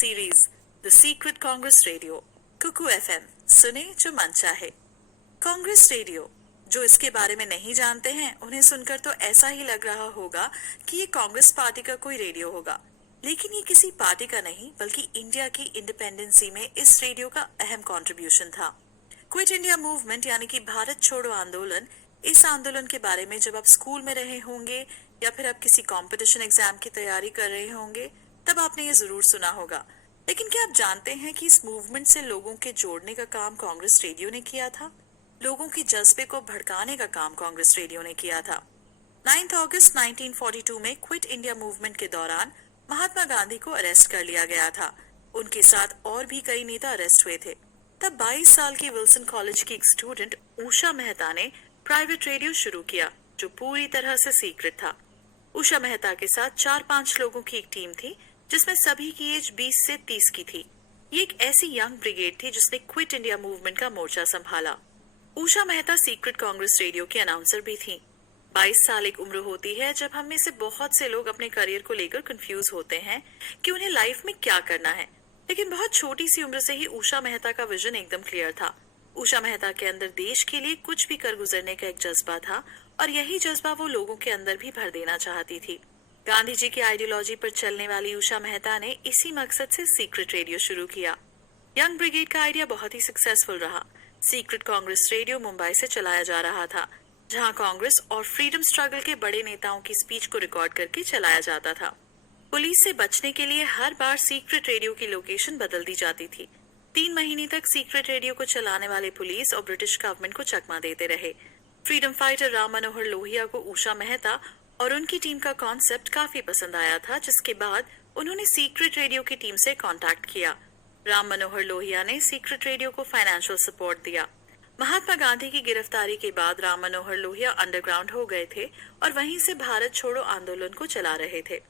Series the secret Congress radio Kuku FM सुने जो मन चाहे। कांग्रेस रेडियो, जो इसके बारे में नहीं जानते हैं उन्हें सुनकर तो ऐसा ही लग रहा होगा कि ये कांग्रेस पार्टी का कोई रेडियो होगा, लेकिन ये किसी पार्टी का नहीं बल्कि इंडिया की इंडिपेंडेंसी में इस रेडियो का अहम कंट्रीब्यूशन था। क्विट इंडिया मूवमेंट यानी कि भारत छोड़ो आंदोलन, इस आंदोलन के बारे में जब आप स्कूल में रहे होंगे या फिर आप किसी कंपटीशन एग्जाम की तैयारी कर रहे होंगे तब आपने ये जरूर सुना होगा। लेकिन क्या आप जानते हैं कि इस मूवमेंट से लोगों के जोड़ने का काम कांग्रेस रेडियो ने किया था? लोगों की जज्बे को भड़काने का काम कांग्रेस रेडियो ने किया था। 9 अगस्त 1942 में क्विट इंडिया मूवमेंट के दौरान महात्मा गांधी को अरेस्ट कर लिया गया था। उनके साथ और भी कई नेता अरेस्ट हुए थे। तब 22 साल की विल्सन कॉलेज की एक स्टूडेंट उषा मेहता ने प्राइवेट रेडियो शुरू किया जो पूरी तरह से सीक्रेट था। उषा मेहता के साथ 4-5 लोगों की एक टीम थी जिसमें सभी की एज 20 से 30 की थी। ये एक ऐसी यंग ब्रिगेड थी जिसने क्विट इंडिया मूवमेंट का मोर्चा संभाला। उषा मेहता सीक्रेट कांग्रेस रेडियो की अनाउंसर भी थी। 22 साल एक उम्र होती है जब हम में से बहुत से लोग अपने करियर को लेकर कंफ्यूज होते हैं कि उन्हें लाइफ में क्या करना है, लेकिन बहुत छोटी सी उम्र से ही उषा मेहता का विजन एकदम क्लियर था। उषा मेहता के अंदर देश के लिए कुछ भी कर गुजरने का एक जज्बा था और यही जज्बा वो लोगों के अंदर भी भर देना चाहती थी। गांधी जी की आइडियोलॉजी पर चलने वाली उषा मेहता ने इसी मकसद से सीक्रेट रेडियो शुरू किया। यंग ब्रिगेड का आइडिया बहुत ही सक्सेसफुल रहा। सीक्रेट कांग्रेस रेडियो मुंबई से चलाया जा रहा था, जहां कांग्रेस और फ्रीडम स्ट्रगल के बड़े नेताओं की स्पीच को रिकॉर्ड करके चलाया जाता था। पुलिस से बचने के लिए हर बार सीक्रेट रेडियो की लोकेशन बदल दी जाती थी। 3 महीने तक सीक्रेट रेडियो को चलाने वाले पुलिस और ब्रिटिश गवर्नमेंट को चकमा देते रहे। फ्रीडम फाइटर राम मनोहर लोहिया को उषा मेहता और उनकी टीम का कॉन्सेप्ट काफी पसंद आया था, जिसके बाद उन्होंने सीक्रेट रेडियो की टीम से कांटेक्ट किया। राम मनोहर लोहिया ने सीक्रेट रेडियो को फाइनेंशियल सपोर्ट दिया। महात्मा गांधी की गिरफ्तारी के बाद राम मनोहर लोहिया अंडरग्राउंड हो गए थे और वहीं से भारत छोड़ो आंदोलन को चला रहे थे।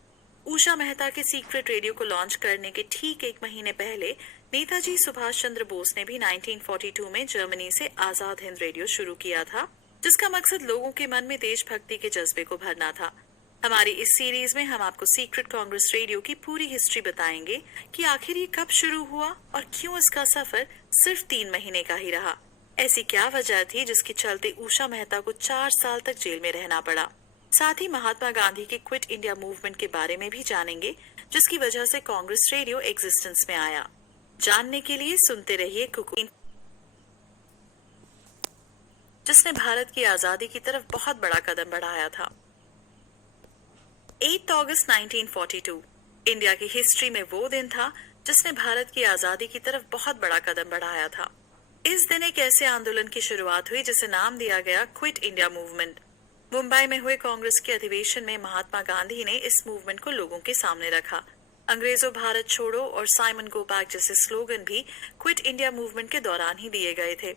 उषा मेहता के सीक्रेट रेडियो को लॉन्च करने के ठीक 1 महीने पहले नेताजी सुभाष चंद्र बोस ने भी 1942 में जर्मनी से आजाद हिंद रेडियो शुरू किया था, जिसका मकसद लोगों के मन में देशभक्ति के जज्बे को भरना था। हमारी इस सीरीज में हम आपको सीक्रेट कांग्रेस रेडियो की पूरी हिस्ट्री बताएंगे कि आखिर ये कब शुरू हुआ और क्यों इसका सफर सिर्फ 3 महीने का ही रहा। ऐसी क्या वजह थी जिसके चलते उषा मेहता को 4 साल तक जेल में रहना पड़ा। साथ ही महात्मा गांधी के क्विट इंडिया मूवमेंट के बारे में भी जानेंगे, जिसकी वजह से कांग्रेस रेडियो एग्जिस्टेंस में आया। जानने के लिए सुनते रहिए कुकू, जिसने भारत की आजादी की तरफ बहुत बड़ा कदम बढ़ाया था। 8 अगस्त 1942 इंडिया की हिस्ट्री में वो दिन था जिसने भारत की आजादी की तरफ बहुत बड़ा कदम बढ़ाया था। इस दिन एक ऐसे आंदोलन की शुरुआत हुई जिसे नाम दिया गया क्विट इंडिया मूवमेंट। मुंबई में हुए कांग्रेस के अधिवेशन में महात्मा गांधी ने इस मूवमेंट को लोगों के सामने रखा। अंग्रेजों भारत छोड़ो और साइमन गो बैक जैसे स्लोगन भी क्विट इंडिया मूवमेंट के दौरान ही दिए गए थे।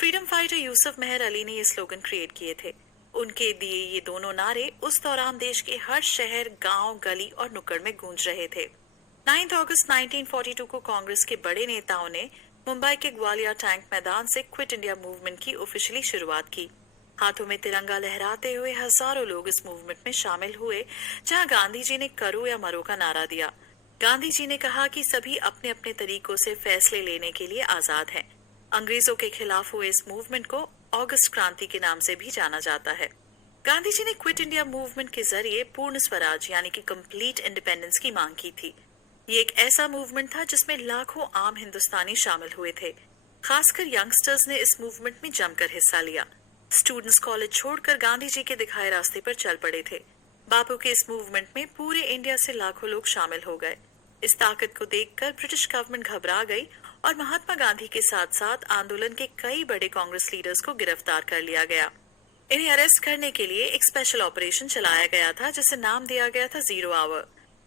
फ्रीडम फाइटर यूसुफ मेहर अली ने ये स्लोगन क्रिएट किए थे। उनके दिए ये दोनों नारे उस दौरान देश के हर शहर, गांव, गली और नुक्कड़ में गूंज रहे थे। 9 अगस्त 1942 को कांग्रेस के बड़े नेताओं ने मुंबई के ग्वालियर टैंक मैदान से क्विट इंडिया मूवमेंट की ऑफिशियली शुरुआत की। हाथों में तिरंगा लहराते हुए हजारों लोग इस मूवमेंट में शामिल हुए, जहां गांधी जी ने करो या मरो का नारा दिया। गांधी जी ने कहा कि सभी अपने अपने तरीकों से फैसले लेने के लिए आजाद हैं। अंग्रेजों के खिलाफ हुए इस मूवमेंट को अगस्त क्रांति के नाम से भी जाना जाता है। गांधी जी ने क्विट इंडिया मूवमेंट के जरिए पूर्ण स्वराज यानी कि कंप्लीट इंडिपेंडेंस की मांग की थी। ये एक ऐसा मूवमेंट था जिसमें लाखों आम हिंदुस्तानी शामिल हुए थे। खासकर यंगस्टर्स ने इस मूवमेंट में जमकर हिस्सा लिया। स्टूडेंट्स कॉलेज छोड़कर गांधी जी के दिखाए रास्ते पर चल पड़े थे। बापू के इस मूवमेंट में पूरे इंडिया से लाखों लोग शामिल हो गए। इस ताकत को देखकर ब्रिटिश गवर्नमेंट घबरा गई और महात्मा गांधी के साथ साथ आंदोलन के कई बड़े कांग्रेस लीडर्स को गिरफ्तार कर लिया गया। इन्हें अरेस्ट करने के लिए एक स्पेशल ऑपरेशन चलाया गया था जिसे नाम दिया गया था 0 आवर।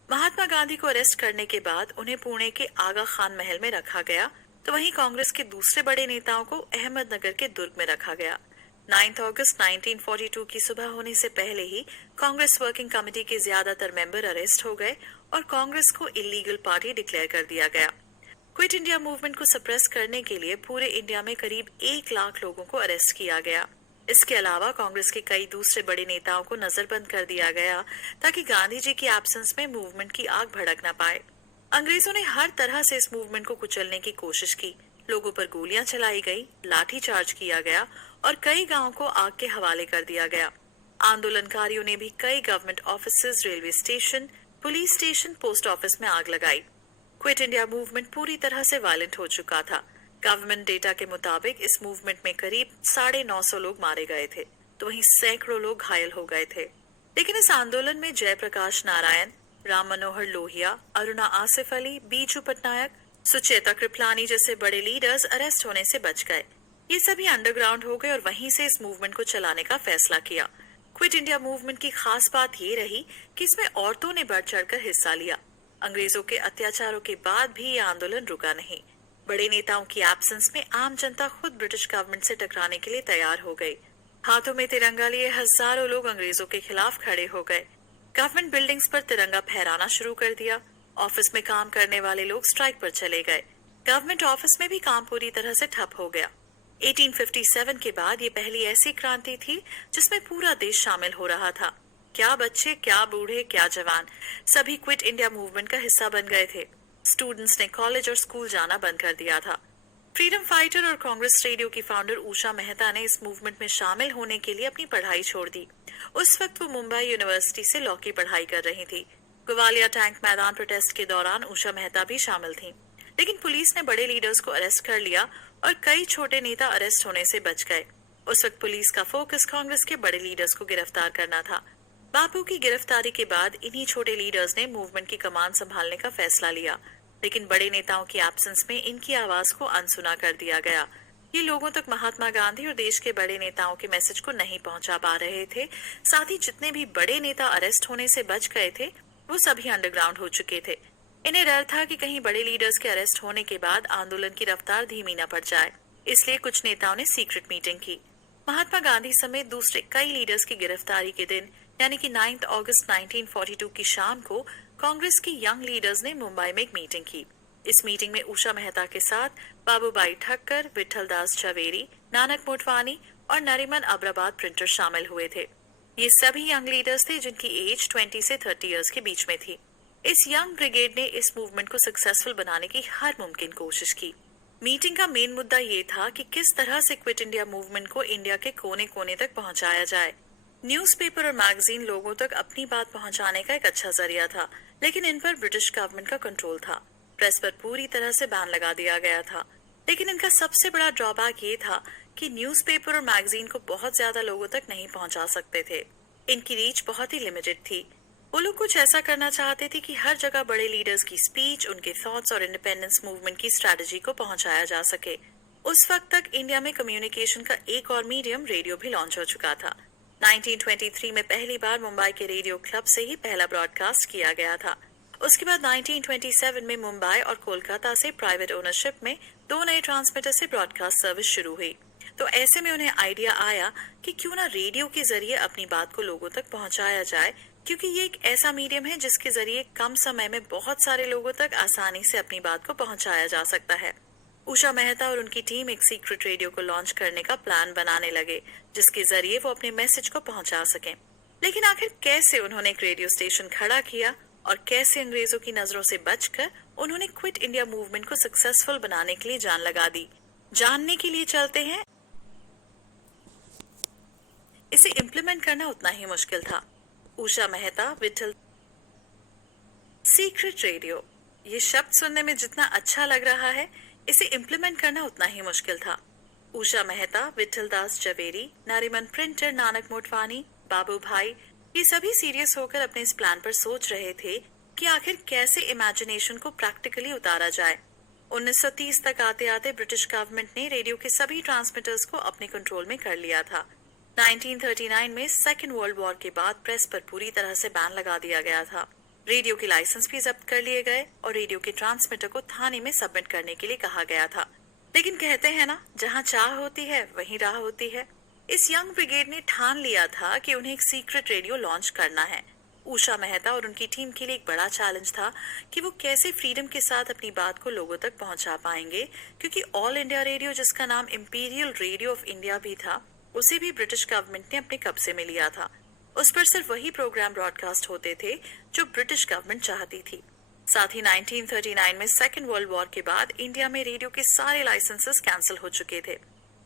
महात्मा गांधी को अरेस्ट करने के बाद उन्हें पुणे के आगा खान महल में रखा गया, तो वहीं कांग्रेस के दूसरे बड़े नेताओं को अहमदनगर के दुर्ग में रखा गया। 9 अगस्त 1942 की सुबह होने से पहले ही कांग्रेस वर्किंग कमेटी के ज्यादातर मेंबर अरेस्ट हो गए और कांग्रेस को इलीगल पार्टी डिक्लेयर कर दिया गया। क्विट इंडिया मूवमेंट को सप्रेस करने के लिए पूरे इंडिया में करीब 1 लाख लोगों को अरेस्ट किया गया। इसके अलावा कांग्रेस के कई दूसरे बड़े नेताओं को नजरबंद कर दिया गया ताकि गांधी जी की एब्सेंस में मूवमेंट की आग भड़क न पाए। अंग्रेजों ने हर तरह से इस मूवमेंट को कुचलने की कोशिश की। लोगों पर गोलियां चलाई गई, लाठी चार्ज किया गया और कई गांवों को आग के हवाले कर दिया गया। आंदोलनकारियों ने भी कई government offices, railway station, police station, post office में आग लगाई। क्विट इंडिया मूवमेंट पूरी तरह से वायलेंट हो चुका था। गवर्नमेंट डेटा के मुताबिक इस मूवमेंट में करीब 950 लोग मारे गए थे, तो वहीं सैकड़ों लोग घायल हो गए थे। लेकिन इस आंदोलन में जयप्रकाश नारायण, राम मनोहर लोहिया, अरुणा आसिफ अली, बीजू पटनायक, सुचेता कृपलानी जैसे बड़े लीडर्स अरेस्ट होने से बच गए। ये सभी अंडरग्राउंड हो गए और वहीं से इस मूवमेंट को चलाने का फैसला किया। क्विट इंडिया मूवमेंट की खास बात ये रही कि इसमें औरतों ने बढ़ चढ़कर हिस्सा लिया। अंग्रेजों के अत्याचारों के बाद भी ये आंदोलन रुका नहीं। बड़े नेताओं की एब्सेंस में आम जनता खुद ब्रिटिश गवर्नमेंट से टकराने के लिए तैयार हो गई। हाथों में तिरंगा लिए हजारों लोग अंग्रेजों के खिलाफ खड़े हो गए। गवर्नमेंट बिल्डिंग्स पर तिरंगा फहराना शुरू कर दिया। ऑफिस में काम करने वाले लोग स्ट्राइक पर चले गए। गवर्नमेंट ऑफिस में भी काम पूरी तरह से ठप हो गया। 1857 के बाद ये पहली ऐसी क्रांति थी जिसमें पूरा देश शामिल हो रहा था। क्या बच्चे, क्या बूढ़े, क्या जवान, सभी क्विट इंडिया मूवमेंट का हिस्सा बन गए थे। स्टूडेंट्स ने कॉलेज और स्कूल जाना बंद कर दिया था। फ्रीडम फाइटर और कांग्रेस रेडियो की फाउंडर उषा मेहता ने इस मूवमेंट में शामिल होने के लिए अपनी पढ़ाई छोड़ दी। उस वक्त वो मुंबई यूनिवर्सिटी से लॉ की पढ़ाई कर रही थी। ग्वालियर टैंक मैदान प्रोटेस्ट के दौरान उषा मेहता भी शामिल थी, लेकिन पुलिस ने बड़े लीडर्स को अरेस्ट कर लिया और कई छोटे नेता अरेस्ट होने से बच गए। उस वक्त पुलिस का फोकस कांग्रेस के बड़े लीडर्स को गिरफ्तार करना था। बापू की गिरफ्तारी के बाद इन्हीं छोटे लीडर्स ने मूवमेंट की कमान संभालने का फैसला लिया, लेकिन बड़े नेताओं की एब्सेंस में इनकी आवाज को अनसुना कर दिया गया। ये लोगों तक महात्मा गांधी और देश के बड़े नेताओं के मैसेज को नहीं पहुंचा पा रहे थे। साथ ही जितने भी बड़े नेता अरेस्ट होने से बच गए थे वो सभी अंडरग्राउंड हो चुके थे। इन्हें डर था कि कहीं बड़े लीडर्स के अरेस्ट होने के बाद आंदोलन की रफ्तार धीमी न पड़ जाए, इसलिए कुछ नेताओं ने सीक्रेट मीटिंग की। महात्मा गांधी समेत दूसरे कई लीडर्स की गिरफ्तारी के दिन यानी कि 9 अगस्त 1942 की शाम को कांग्रेस की यंग लीडर्स ने मुंबई में एक मीटिंग की। इस मीटिंग में उषा मेहता के साथ बाबूभाई ठक्कर, विठल दास झवेरी, नानक मोटवानी और नरीमन अब्राबाद प्रिंटर शामिल हुए थे। ये सभी यंग लीडर्स थे जिनकी एज 20 से 30 इयर्स के बीच में थी। इस यंग ब्रिगेड ने इस मूवमेंट को सक्सेसफुल बनाने की हर मुमकिन कोशिश की। मीटिंग का मेन मुद्दा ये था कि किस तरह से क्विट इंडिया मूवमेंट को इंडिया के कोने कोने तक पहुंचाया जाए। न्यूज़पेपर और मैगजीन लोगों तक अपनी बात पहुंचाने का एक अच्छा जरिया था, लेकिन इन पर ब्रिटिश गवर्नमेंट का कंट्रोल था। प्रेस पर पूरी तरह से बैन लगा दिया गया था। लेकिन इनका सबसे बड़ा ड्रॉबैक ये था कि न्यूज़पेपर और मैगजीन को बहुत ज्यादा लोगों तक नहीं पहुंचा सकते थे। इनकी रीच बहुत ही लिमिटेड थी। वो लोग कुछ ऐसा करना चाहते थे कि हर जगह बड़े लीडर्स की स्पीच, उनके थॉट्स और इंडिपेंडेंस मूवमेंट की स्ट्रेटजी को पहुंचाया जा सके। उस वक्त तक इंडिया में कम्युनिकेशन का एक और मीडियम रेडियो भी लॉन्च हो चुका था। 1923 में पहली बार मुंबई के रेडियो क्लब से ही पहला ब्रॉडकास्ट किया गया था। उसके बाद 1927 में मुंबई और कोलकाता से प्राइवेट ओनरशिप में 2 नए ट्रांसमीटर से ब्रॉडकास्ट सर्विस शुरू हुई। तो ऐसे में उन्हें आइडिया आया कि क्यों ना रेडियो के जरिए अपनी बात को लोगों तक पहुंचाया जाए, क्योंकि ये एक ऐसा मीडियम है जिसके जरिए कम समय में बहुत सारे लोगों तक आसानी से अपनी बात को पहुंचाया जा सकता है। उषा मेहता और उनकी टीम एक सीक्रेट रेडियो को लॉन्च करने का प्लान बनाने लगे, जिसके जरिए वो अपने मैसेज को पहुंचा सकें। लेकिन आखिर कैसे उन्होंने एक रेडियो स्टेशन खड़ा किया और कैसे अंग्रेजों की नजरों से बचकर उन्होंने क्विट इंडिया मूवमेंट को सक्सेसफुल बनाने के लिए जान लगा दी, जानने के लिए चलते हैं। इसे इम्प्लीमेंट करना उतना ही मुश्किल था। उषा मेहता, विठल। सीक्रेट रेडियो, ये शब्द सुनने में जितना अच्छा लग रहा है, इसे इम्प्लीमेंट करना उतना ही मुश्किल था। उषा मेहता, विठल दास झवेरी, नरीमन प्रिंटर, नानक मोटवानी, बाबू भाई, ये सभी सीरियस होकर अपने इस प्लान पर सोच रहे थे कि आखिर कैसे इमेजिनेशन को प्रैक्टिकली उतारा जाए। 1930 तक आते आते ब्रिटिश गवर्नमेंट ने रेडियो के सभी ट्रांसमीटर्स को अपने कंट्रोल में कर लिया था। 1939 में सेकेंड वर्ल्ड वॉर के बाद प्रेस पर पूरी तरह से बैन लगा दिया गया था। रेडियो के लाइसेंस भी जब्त कर लिए गए और रेडियो के ट्रांसमीटर को थाने में सबमिट करने के लिए कहा गया था। लेकिन कहते हैं ना, जहाँ चाह होती है वहीं राह होती है। इस यंग ब्रिगेड ने ठान लिया था कि उन्हें एक सीक्रेट रेडियो लॉन्च करना है। उषा मेहता और उनकी टीम के लिए एक बड़ा चैलेंज था कि वो कैसे फ्रीडम के साथ अपनी बात को लोगों तक पहुंचा पाएंगे, क्योंकि ऑल इंडिया रेडियो, जिसका नाम इंपीरियल रेडियो ऑफ इंडिया भी था, उसे भी ब्रिटिश गवर्नमेंट ने अपने कब्जे में लिया था। उस पर सिर्फ वही प्रोग्राम ब्रॉडकास्ट होते थे जो ब्रिटिश गवर्नमेंट चाहती थी। साथ ही 1939 में सेकेंड वर्ल्ड वॉर के बाद इंडिया में रेडियो के सारे लाइसेंसेस कैंसिल हो चुके थे।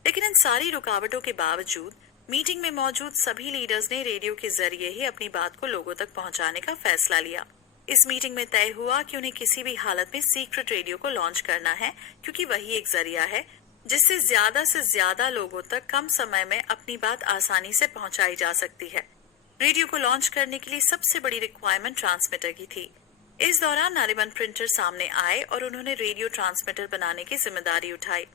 लेकिन इन सारी रुकावटों के बावजूद मीटिंग में मौजूद सभी लीडर्स ने रेडियो के जरिए ही अपनी बात को लोगों तक पहुंचाने का फैसला लिया। इस मीटिंग में तय हुआ कि उन्हें किसी भी हालत में सीक्रेट रेडियो को लॉन्च करना है, क्योंकि वही एक जरिया है जिससे से ज्यादा लोगों तक कम समय में अपनी बात आसानी से पहुंचाई जा सकती है। रेडियो को लॉन्च करने के लिए सबसे बड़ी रिक्वायरमेंट ट्रांसमीटर की थी। इस दौरान नारीबन प्रिंटर सामने आए और उन्होंने रेडियो ट्रांसमीटर बनाने की जिम्मेदारी उठाई।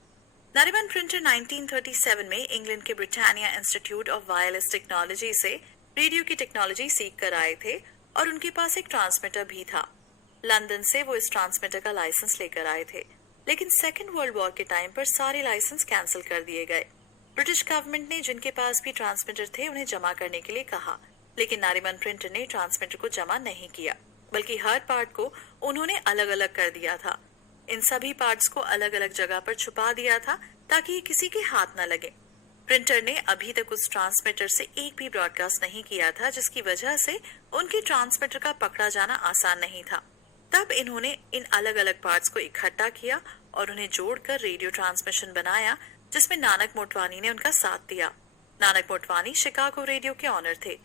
नारीबन प्रिंटर 1937 में इंग्लैंड के Britannia institute of wireless technology से रेडियो की टेक्नोलॉजी सीख कर आए थे और उनके पास एक ट्रांसमीटर भी था। लंदन से वो इस ट्रांसमीटर का लाइसेंस लेकर आए थे, लेकिन सेकेंड वर्ल्ड वॉर के टाइम पर सारे लाइसेंस कैंसिल कर दिए गए। ब्रिटिश गवर्नमेंट ने जिनके पास भी ट्रांसमीटर थे उन्हें जमा करने के लिए कहा, लेकिन नारीबन प्रिंटर ने ट्रांसमीटर को जमा नहीं किया, बल्कि हर पार्ट को उन्होंने अलग अलग कर दिया था। इन सभी पार्ट्स को अलग अलग जगह पर छुपा दिया था ताकि ये किसी के हाथ न लगे। प्रिंटर ने अभी तक उस ट्रांसमीटर से एक भी ब्रॉडकास्ट नहीं किया था, जिसकी वजह से उनके ट्रांसमीटर का पकड़ा जाना आसान नहीं था। तब इन्होंने इन अलग अलग पार्ट्स को इकट्ठा किया और उन्हें जोड़कर रेडियो ट्रांसमिशन बनाया, जिसमें नानक मोटवानी ने उनका साथ दिया। नानक मोटवानी शिकागो रेडियो के ऑनर थे।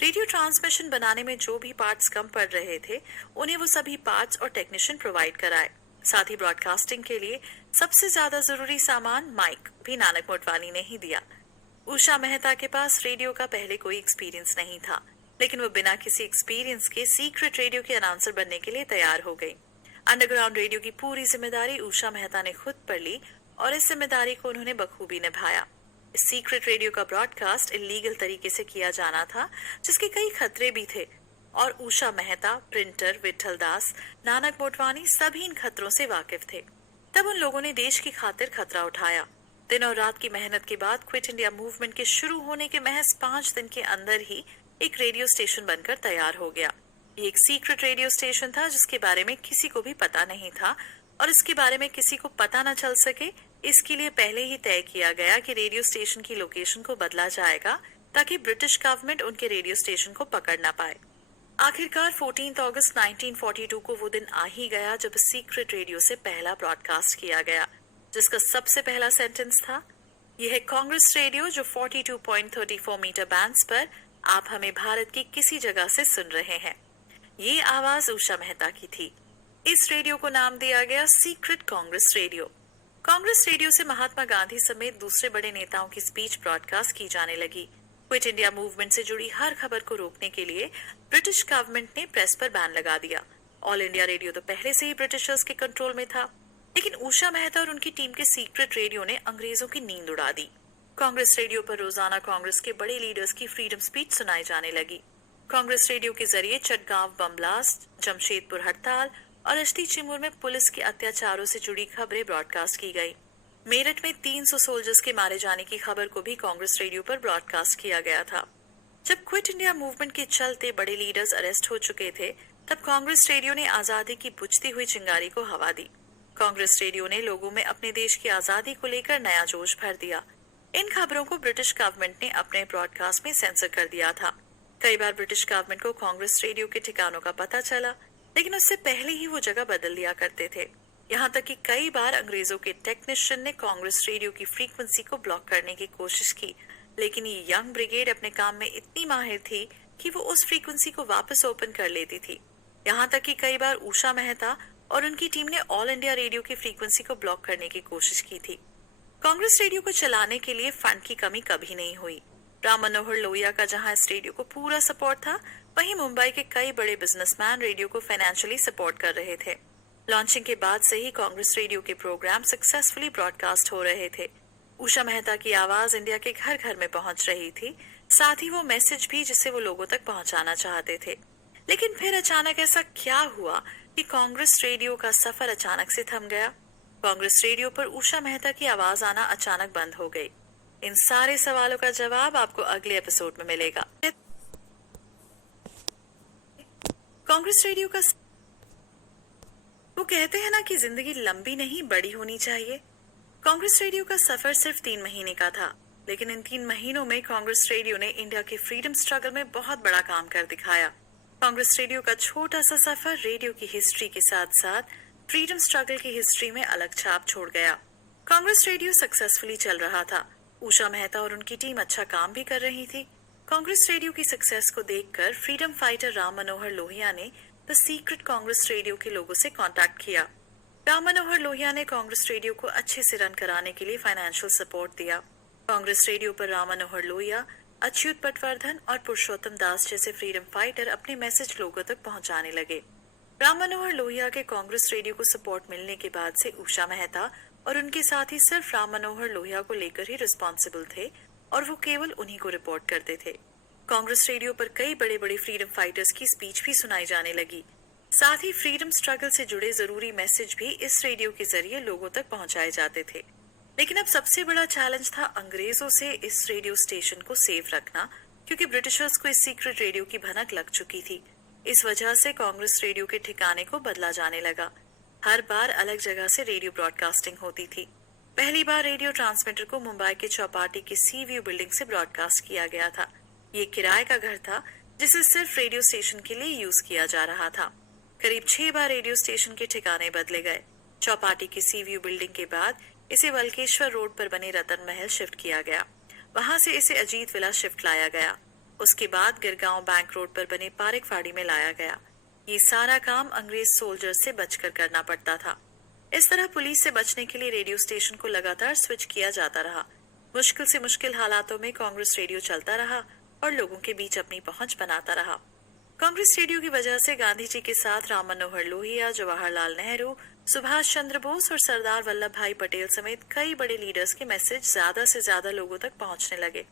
रेडियो ट्रांसमिशन बनाने में जो भी पार्ट्स कम पड़ रहे थे उन्हें वो सभी पार्ट्स और टेक्नीशियन प्रोवाइड कराए। साथ ही ब्रॉडकास्टिंग के लिए सबसे ज्यादा जरूरी सामान माइक भी नानक मोटवानी ने ही दिया। उषा मेहता के पास रेडियो का पहले कोई एक्सपीरियंस नहीं था, लेकिन वो बिना किसी एक्सपीरियंस के सीक्रेट रेडियो के अनाउंसर बनने के लिए तैयार हो गई। अंडरग्राउंड रेडियो की पूरी जिम्मेदारी उषा मेहता ने खुद पर ली और इस जिम्मेदारी को उन्होंने बखूबी निभाया। इस सीक्रेट रेडियो का ब्रॉडकास्ट इलीगल तरीके से किया जाना था, जिसके कई खतरे भी थे, और उषा मेहता, प्रिंटर, विठल दास, नानक मोटवानी सभी इन खतरों से वाकिफ थे। तब उन लोगों ने देश की खातिर खतरा उठाया। दिन और रात की मेहनत के बाद क्विट इंडिया मूवमेंट के शुरू होने के महज 5 दिन के अंदर ही एक रेडियो स्टेशन बनकर तैयार हो गया। ये एक सीक्रेट रेडियो स्टेशन था जिसके बारे में किसी को भी पता नहीं था, और इसके बारे में किसी को पता न चल सके इसके लिए पहले ही तय किया गया कि रेडियो स्टेशन की लोकेशन को बदला जाएगा ताकि ब्रिटिश गवर्नमेंट उनके रेडियो स्टेशन को पकड़ न पाए। आखिरकार 14 अगस्त 1942 को वो दिन आ ही गया जब सीक्रेट रेडियो से पहला ब्रॉडकास्ट किया गया, जिसका सबसे पहला सेंटेंस था, यह है कांग्रेस रेडियो जो 42.34 मीटर बैंड्स पर आप हमें भारत की किसी जगह से सुन रहे हैं। ये आवाज उषा मेहता की थी। इस रेडियो को नाम दिया गया secret Congress radio. Congress radio से महात्मा गांधी समेत दूसरे बड़े नेताओं की स्पीच ब्रॉडकास्ट की जाने लगी। क्विट इंडिया मूवमेंट से जुड़ी हर खबर को रोकने के लिए ब्रिटिश गवर्नमेंट ने प्रेस पर बैन लगा दिया। ऑल इंडिया रेडियो तो पहले से ही ब्रिटिशर्स के कंट्रोल में था, लेकिन उषा मेहता और उनकी टीम के सीक्रेट रेडियो ने अंग्रेजों की नींद उड़ा दी। कांग्रेस रेडियो पर रोजाना कांग्रेस के बड़े लीडर्स की फ्रीडम स्पीच सुनाई जाने लगी। कांग्रेस रेडियो के जरिए चटगांव बम ब्लास्ट, जमशेदपुर हड़ताल और अश्ती चिमूर में पुलिस के अत्याचारों से जुड़ी खबरें ब्रॉडकास्ट की गई। मेरठ में 300 सोल्जर्स के मारे जाने की खबर को भी कांग्रेस रेडियो पर ब्रॉडकास्ट किया गया था। जब क्विट इंडिया मूवमेंट के चलते बड़े लीडर्स अरेस्ट हो चुके थे, तब कांग्रेस रेडियो ने आजादी की बुझती हुई चिंगारी को हवा दी। कांग्रेस रेडियो ने लोगों में अपने देश की आजादी को लेकर नया जोश भर दिया। इन खबरों को ब्रिटिश गवर्नमेंट ने अपने ब्रॉडकास्ट में सेंसर कर दिया था। कई बार ब्रिटिश गवर्नमेंट को कांग्रेस रेडियो के ठिकानों का पता चला, लेकिन उससे पहले ही वो जगह बदल दिया करते थे। यहाँ तक कि कई बार अंग्रेजों के टेक्नीशियन ने कांग्रेस रेडियो की फ्रीक्वेंसी को ब्लॉक करने की कोशिश की, लेकिन ये यंग ब्रिगेड अपने काम में इतनी माहिर थी कि वो उस फ्रीक्वेंसी को वापस ओपन कर लेती थी। यहाँ तक कि कई बार उषा मेहता और उनकी टीम ने ऑल इंडिया रेडियो की फ्रीक्वेंसी को ब्लॉक करने की कोशिश की थी। कांग्रेस रेडियो को चलाने के लिए फंड की कमी कभी नहीं हुई। राम मनोहर लोहिया का जहां इस रेडियो को पूरा सपोर्ट था, वहीं मुंबई के कई बड़े बिजनेसमैन रेडियो को फाइनेंशियली सपोर्ट कर रहे थे। लॉन्चिंग के बाद से ही कांग्रेस रेडियो के प्रोग्राम सक्सेसफुली ब्रॉडकास्ट हो रहे थे। उषा मेहता की आवाज इंडिया के घर घर में पहुंच रही थी, साथ ही वो मैसेज भी जिसे वो लोगों तक पहुंचाना चाहते थे। लेकिन फिर अचानक ऐसा क्या हुआ कि कांग्रेस रेडियो का सफर अचानक से थम गया। कांग्रेस रेडियो पर उषा मेहता की आवाज आना अचानक बंद हो गई। इन सारे सवालों का जवाब आपको अगले एपिसोड में मिलेगा। कांग्रेस रेडियो का वो कहते हैं ना कि जिंदगी लंबी नहीं बड़ी होनी चाहिए। कांग्रेस रेडियो का सफर सिर्फ 3 महीने का था, लेकिन इन 3 महीनों में कांग्रेस रेडियो ने इंडिया के फ्रीडम स्ट्रगल में बहुत बड़ा काम कर दिखाया। कांग्रेस रेडियो का छोटा सा सफर रेडियो की हिस्ट्री के साथ साथ फ्रीडम स्ट्रगल की हिस्ट्री में अलग छाप छोड़ गया। कांग्रेस रेडियो सक्सेसफुली चल रहा था। उषा मेहता और उनकी टीम अच्छा काम भी कर रही थी। कांग्रेस रेडियो की सक्सेस को देखकर फ्रीडम फाइटर राम मनोहर लोहिया ने द सीक्रेट कांग्रेस रेडियो के लोगों से कांटेक्ट किया। राम मनोहर लोहिया ने कांग्रेस रेडियो को अच्छे से रन कराने के लिए फाइनेंशियल सपोर्ट दिया। कांग्रेस रेडियो पर राम मनोहर लोहिया, अच्युत पटवर्धन और पुरुषोत्तम दास जैसे फ्रीडम फाइटर अपने मैसेज लोगों तक पहुंचाने लगे। राम मनोहर लोहिया के कांग्रेस रेडियो को सपोर्ट मिलने के बाद से उषा मेहता और उनके साथी सिर्फ राम मनोहर लोहिया को लेकर ही रिस्पॉन्सिबल थे और वो केवल उन्हीं को रिपोर्ट करते थे। कांग्रेस रेडियो पर कई बड़े बड़े फ्रीडम फाइटर्स की स्पीच भी सुनाई जाने लगी। साथ ही फ्रीडम स्ट्रगल से जुड़े जरूरी मैसेज भी इस रेडियो के जरिए लोगों तक पहुंचाए जाते थे। लेकिन अब सबसे बड़ा चैलेंज था अंग्रेजों से इस रेडियो स्टेशन को सेफ रखना, क्योंकि ब्रिटिशर्स को इस सीक्रेट रेडियो की भनक लग चुकी थी। इस वजह से कांग्रेस रेडियो के ठिकाने को बदला जाने लगा। हर बार अलग जगह से रेडियो ब्रॉडकास्टिंग होती थी। पहली बार रेडियो ट्रांसमीटर को मुंबई के चौपाटी की सी व्यू बिल्डिंग से ब्रॉडकास्ट किया गया था। ये किराए का घर था जिसे सिर्फ रेडियो स्टेशन के लिए यूज किया जा रहा था। करीब 6 बार रेडियो स्टेशन के ठिकाने बदले गए। चौपाटी की सी व्यू बिल्डिंग के बाद इसे बल्केश्वर रोड पर बने रतन महल शिफ्ट किया गया। वहां से इसे अजीत विला शिफ्ट लाया गया। उसके बाद गिरगांव बैंक रोड पर बने पारिकवाड़ी में लाया गया। ये सारा काम अंग्रेज सोल्जर्स से बचकर करना पड़ता था। इस तरह पुलिस से बचने के लिए रेडियो स्टेशन को लगातार स्विच किया जाता रहा। मुश्किल से मुश्किल हालातों में कांग्रेस रेडियो चलता रहा और लोगों के बीच अपनी पहुंच बनाता रहा। कांग्रेस रेडियो की वजह से गांधी जी के साथ राम मनोहर लोहिया, जवाहरलाल नेहरू, सुभाष चंद्र बोस और सरदार वल्लभ भाई पटेल समेत कई बड़े लीडर्स के मैसेज ज्यादा से ज्यादा लोगों तक पहुंचने लगे।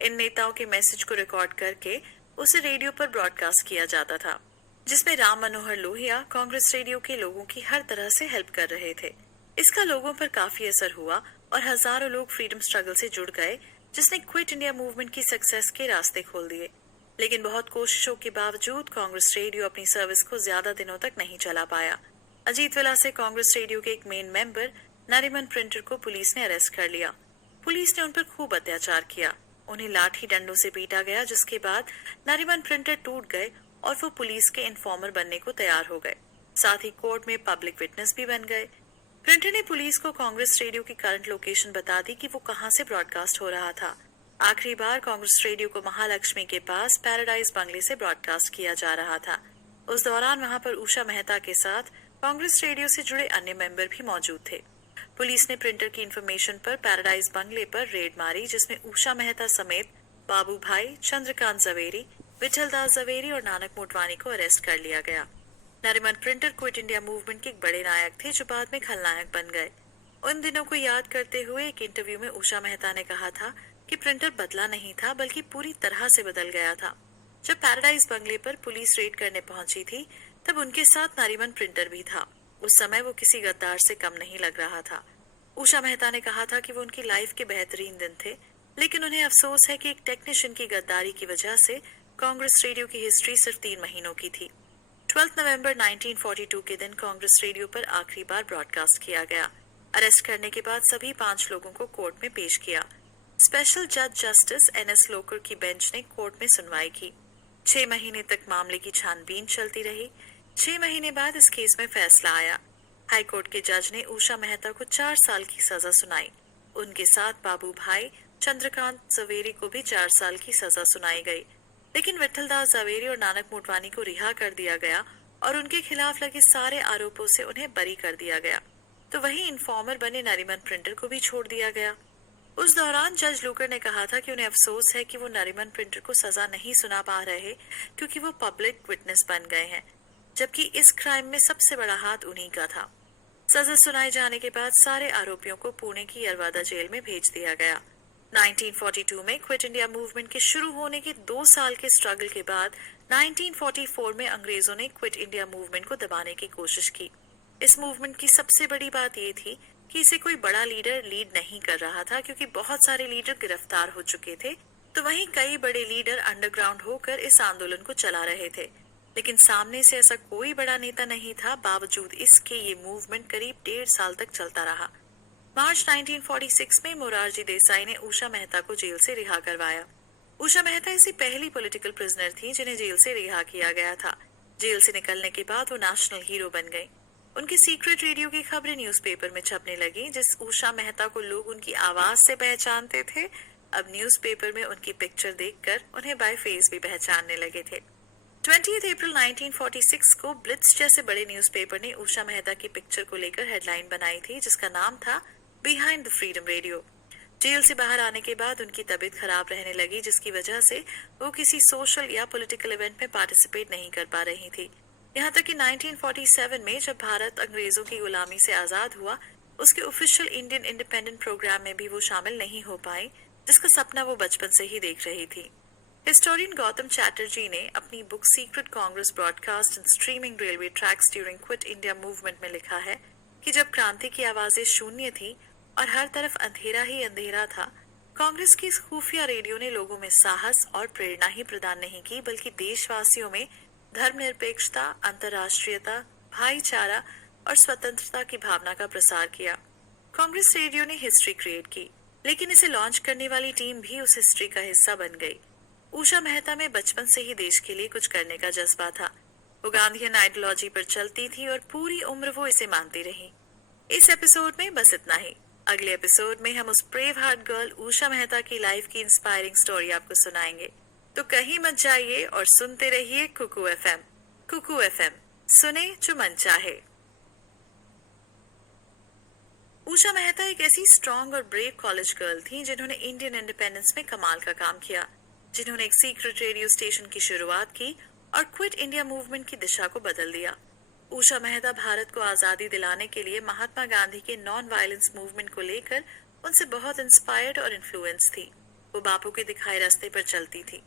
इन नेताओं के मैसेज को रिकॉर्ड करके उसे रेडियो पर ब्रॉडकास्ट किया जाता था, जिसमें राम मनोहर लोहिया कांग्रेस रेडियो के लोगों की हर तरह से हेल्प कर रहे थे। इसका लोगों पर काफी असर हुआ और हजारों लोग फ्रीडम स्ट्रगल से जुड़ गए, जिसने क्विट इंडिया मूवमेंट की सक्सेस के रास्ते खोल दिए। लेकिन बहुत कोशिशों के बावजूद कांग्रेस रेडियो अपनी सर्विस को ज्यादा दिनों तक नहीं चला पाया। अजीत विला से कांग्रेस रेडियो के एक मेन मेंबर नरीमन प्रिंटर को पुलिस ने अरेस्ट कर लिया। पुलिस ने उन पर खूब अत्याचार किया। उन्हें लाठी डंडों से पीटा गया, जिसके बाद नरीमन प्रिंटर टूट गए और वो पुलिस के इन्फॉर्मर बनने को तैयार हो गए। साथ ही कोर्ट में पब्लिक विटनेस भी बन गए। प्रिंटर ने पुलिस को कांग्रेस रेडियो की करंट लोकेशन बता दी कि वो कहां से ब्रॉडकास्ट हो रहा था। आखिरी बार कांग्रेस रेडियो को महालक्ष्मी के पास पैराडाइज बंगले से ब्रॉडकास्ट किया जा रहा था। उस दौरान वहां पर उषा मेहता के साथ कांग्रेस रेडियो से जुड़े अन्य मेंबर भी मौजूद थे। पुलिस ने प्रिंटर की इन्फॉर्मेशन पर पैराडाइज बंगले पर रेड मारी, जिसमें उषा मेहता समेत बाबू भाई, चंद्रकांत जवेरी, विठल दास जवेरी और नानक मोटवानी को अरेस्ट कर लिया गया। Nariman printer quit India movement के एक बड़े नायक थे, जो बाद में खलनायक बन गए। उन दिनों को याद करते हुए एक इंटरव्यू में उषा मेहता ने कहा था कि प्रिंटर बदला नहीं था, बल्कि पूरी तरह से बदल गया था। जब पैराडाइज बंगले पर पुलिस रेड करने पहुंची थी, तब उनके साथ नरीमन प्रिंटर भी था। उस समय वो किसी गद्दार से कम नहीं लग रहा था। उषा मेहता ने कहा था कि वो उनकी लाइफ के बेहतरीन दिन थे, लेकिन उन्हें अफसोस है कि एक टेक्नीशियन की गद्दारी की वजह से कांग्रेस रेडियो की हिस्ट्री सिर्फ 3 महीनों की थी। 12 नवंबर 1942 के दिन कांग्रेस रेडियो पर आखिरी बार ब्रॉडकास्ट किया गया। अरेस्ट करने के बाद सभी 5 लोगों को कोर्ट में पेश किया। स्पेशल जज जस्टिस NS लोकर की बेंच ने कोर्ट में सुनवाई की। 6 महीने तक मामले की छानबीन चलती रही। 6 महीने बाद इस केस में फैसला आया। हाई कोर्ट के जज ने उषा मेहता को 4 साल की सजा सुनाई। उनके साथ बाबू भाई, चंद्रकांत जवेरी को भी 4 साल की सजा सुनाई गई। लेकिन विठल दास जवेरी और नानक मोटवानी को रिहा कर दिया गया और उनके खिलाफ लगे सारे आरोपों से उन्हें बरी कर दिया गया। तो वहीं इन्फॉर्मर बने नरीमन प्रिंटर को भी छोड़ दिया गया। उस दौरान जज लोकर ने कहा था कि उन्हें अफसोस है कि वो नरीमन प्रिंटर को सजा नहीं सुना पा रहे, क्योंकि वो पब्लिक विटनेस बन गए हैं, जबकि इस क्राइम में सबसे बड़ा हाथ उन्हीं का था। सजा सुनाए जाने के बाद सारे आरोपियों को पुणे की यरवादा जेल में भेज दिया गया। 1942 में क्विट इंडिया मूवमेंट के शुरू होने के 2 साल के स्ट्रगल के बाद 1944 में अंग्रेजों ने क्विट इंडिया मूवमेंट को दबाने की कोशिश की। इस मूवमेंट की सबसे बड़ी बात ये थी कि इसे कोई बड़ा लीडर लीड नहीं कर रहा था, क्योंकि बहुत सारे लीडर गिरफ्तार हो चुके थे। तो वहीं कई बड़े लीडर अंडरग्राउंड होकर इस आंदोलन को चला रहे थे, लेकिन सामने से ऐसा कोई बड़ा नेता नहीं था। बावजूद इसके ये मूवमेंट करीब 1.5 साल तक चलता रहा। मार्च 1946 में मोरारजी देसाई ने उषा मेहता को जेल से रिहा करवाया। उषा मेहता ऐसी पहली पॉलिटिकल प्रिजनर थी जिन्हें जेल से रिहा किया गया था। जेल से निकलने के बाद वो नेशनल हीरो बन गई। उनकी सीक्रेट रेडियो की खबरें न्यूज़पेपर में छपने लगी। जिस उषा मेहता को लोग उनकी आवाज से पहचानते थे, अब न्यूज़पेपर में उनकी पिक्चर देखकर उन्हें बाय फेस भी पहचानने लगे थे। 20 अप्रैल 1946 को ब्लिट्स जैसे बड़े न्यूज़पेपर ने उषा मेहता की पिक्चर को लेकर हेडलाइन बनाई थी, जिसका नाम था behind the freedom radio. Jail से बाहर आने के बाद उनकी तबीयत खराब रहने लगी, जिसकी वजह से वो किसी सोशल या पॉलिटिकल इवेंट में पार्टिसिपेट नहीं कर पा रही थी। यहाँ तक कि 1947 में जब भारत अंग्रेजों की गुलामी से आजाद हुआ, उसके ऑफिशियल इंडियन इंडिपेंडेंट प्रोग्राम में भी वो शामिल नहीं हो पाई, जिसका सपना वो बचपन से ही देख रही थी। हिस्टोरियन गौतम चैटर्जी ने अपनी book secret Congress broadcast and streaming railway tracks during quit India movement में लिखा है कि जब क्रांति की आवाजें शून्य थी और हर तरफ अंधेरा ही अंधेरा था, कांग्रेस की इस खुफिया रेडियो ने लोगों में साहस और प्रेरणा ही प्रदान नहीं की, बल्कि देशवासियों में धर्मनिरपेक्षता, अंतर्राष्ट्रीयता, भाईचारा और स्वतंत्रता की भावना का प्रसार किया। कांग्रेस रेडियो ने हिस्ट्री क्रिएट की, लेकिन इसे लॉन्च करने वाली टीम भी उस हिस्ट्री का हिस्सा बन गई। उषा मेहता में बचपन से ही देश के लिए कुछ करने का जज्बा था। वो गांधीयन आइडियोलॉजी पर चलती थी और पूरी उम्र वो इसे मानती रही। इस एपिसोड में बस इतना ही। अगले एपिसोड में हम उस brave heart girl Usha Mehta की लाइफ की इंस्पायरिंग स्टोरी आपको सुनाएंगे। तो कहीं मत जाइए और सुनते रहिए कुकू एफएम। कुकू एफएम, सुने जो मन चाहे। उषा मेहता एक ऐसी स्ट्रॉन्ग और ब्रेव कॉलेज गर्ल थी जिन्होंने इंडियन इंडिपेंडेंस में कमाल का काम किया, जिन्होंने एक सीक्रेट रेडियो स्टेशन की शुरुआत की और क्विट इंडिया मूवमेंट की दिशा को बदल दिया। उषा मेहता भारत को आजादी दिलाने के लिए महात्मा गांधी के नॉन वायलेंस मूवमेंट को लेकर उनसे बहुत इंस्पायर्ड और इन्फ्लुएंस थी। वो बापू के दिखाए रास्ते पर चलती थी।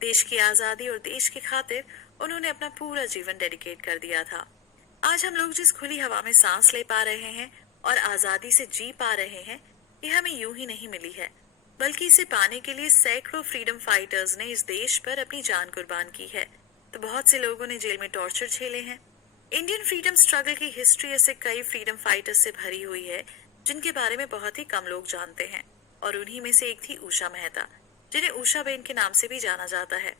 देश की आजादी और देश की खातिर उन्होंने अपना पूरा जीवन डेडिकेट कर दिया था। आज हम लोग जिस खुली हवा में सांस ले पा रहे हैं और आजादी से जी पा रहे हैं, ये हमें यूं ही नहीं मिली है, बल्कि इसे पाने के लिए सैकड़ों फ्रीडम फाइटर्स ने इस देश पर अपनी जान कुर्बान की है। तो बहुत से लोगों ने जेल में टॉर्चर झेले हैं। इंडियन फ्रीडम स्ट्रगल की हिस्ट्री ऐसे कई फ्रीडम फाइटर्स से भरी हुई है जिनके बारे में बहुत ही कम लोग जानते हैं, और उन्हीं में से एक थी उषा मेहता, जिन्हें उषा बेन के नाम से भी जाना जाता है।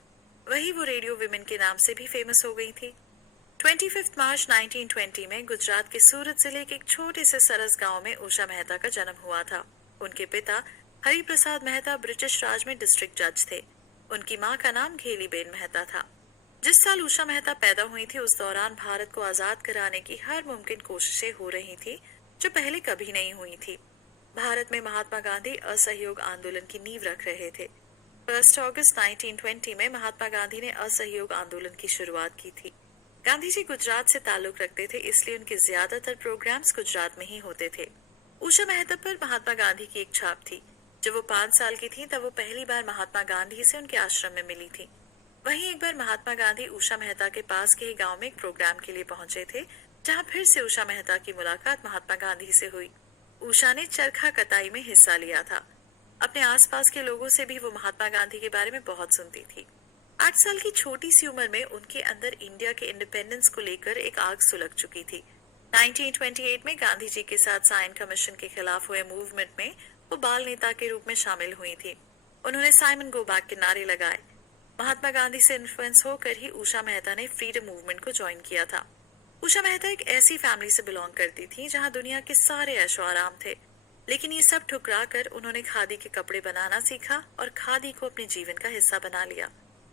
वही वो रेडियो विमेन के नाम से भी फेमस हो गई थी। 25 मार्च 1920 में गुजरात के सूरत जिले के एक छोटे से सरस गांव में उषा मेहता का जन्म हुआ था। उनके पिता हरि प्रसाद मेहता ब्रिटिश राज में डिस्ट्रिक्ट जज थे। उनकी माँ का नाम घेली बेन मेहता था। जिस साल उषा मेहता पैदा हुई थी, उस दौरान भारत को आजाद कराने की हर मुमकिन कोशिशें हो रही थी, जो पहले कभी नहीं हुई थी। भारत में महात्मा गांधी असहयोग आंदोलन की नींव रख रहे थे। 1 अगस्त 1920 में महात्मा गांधी ने असहयोग आंदोलन की शुरुआत की थी। गांधी जी गुजरात से ताल्लुक रखते थे, इसलिए उनके ज्यादातर प्रोग्राम्स गुजरात में ही होते थे। उषा मेहता पर महात्मा गांधी की एक छाप थी। जब वो 5 साल की थी, तब वो पहली बार महात्मा गांधी से उनके आश्रम में मिली थी। वहीं एक बार महात्मा गांधी उषा मेहता के पास के ही गांव में एक प्रोग्राम के लिए पहुंचे थे, जहां फिर से उषा मेहता की मुलाकात महात्मा गांधी से हुई। उषा ने चरखा कताई में हिस्सा लिया था। अपने आसपास के लोगों से भी वो महात्मा गांधी के बारे में बहुत सुनती थी। 8 साल की छोटी सी उम्र में उनके अंदर इंडिया के इंडिपेंडेंस को लेकर एक आग सुलग चुकी थी। 1928 में गांधी जी के साथ साइन कमीशन के खिलाफ हुए मूवमेंट में वो बाल नेता के रूप में शामिल हुई थी। उन्होंने साइमन गो बैक के नारे लगाए। महात्मा गांधी से इन्फ्लुएंस होकर ही उषा मेहता ने फ्रीडम मूवमेंट को ज्वाइन किया था। उषा मेहता एक ऐसी फैमिली से बिलोंग करती थी जहां दुनिया के सारे ऐशो आराम थे, लेकिन ये सब ठुकरा कर उन्होंने खादी के कपड़े बनाना सीखा और खादी को अपने जीवन का हिस्सा बना लिया।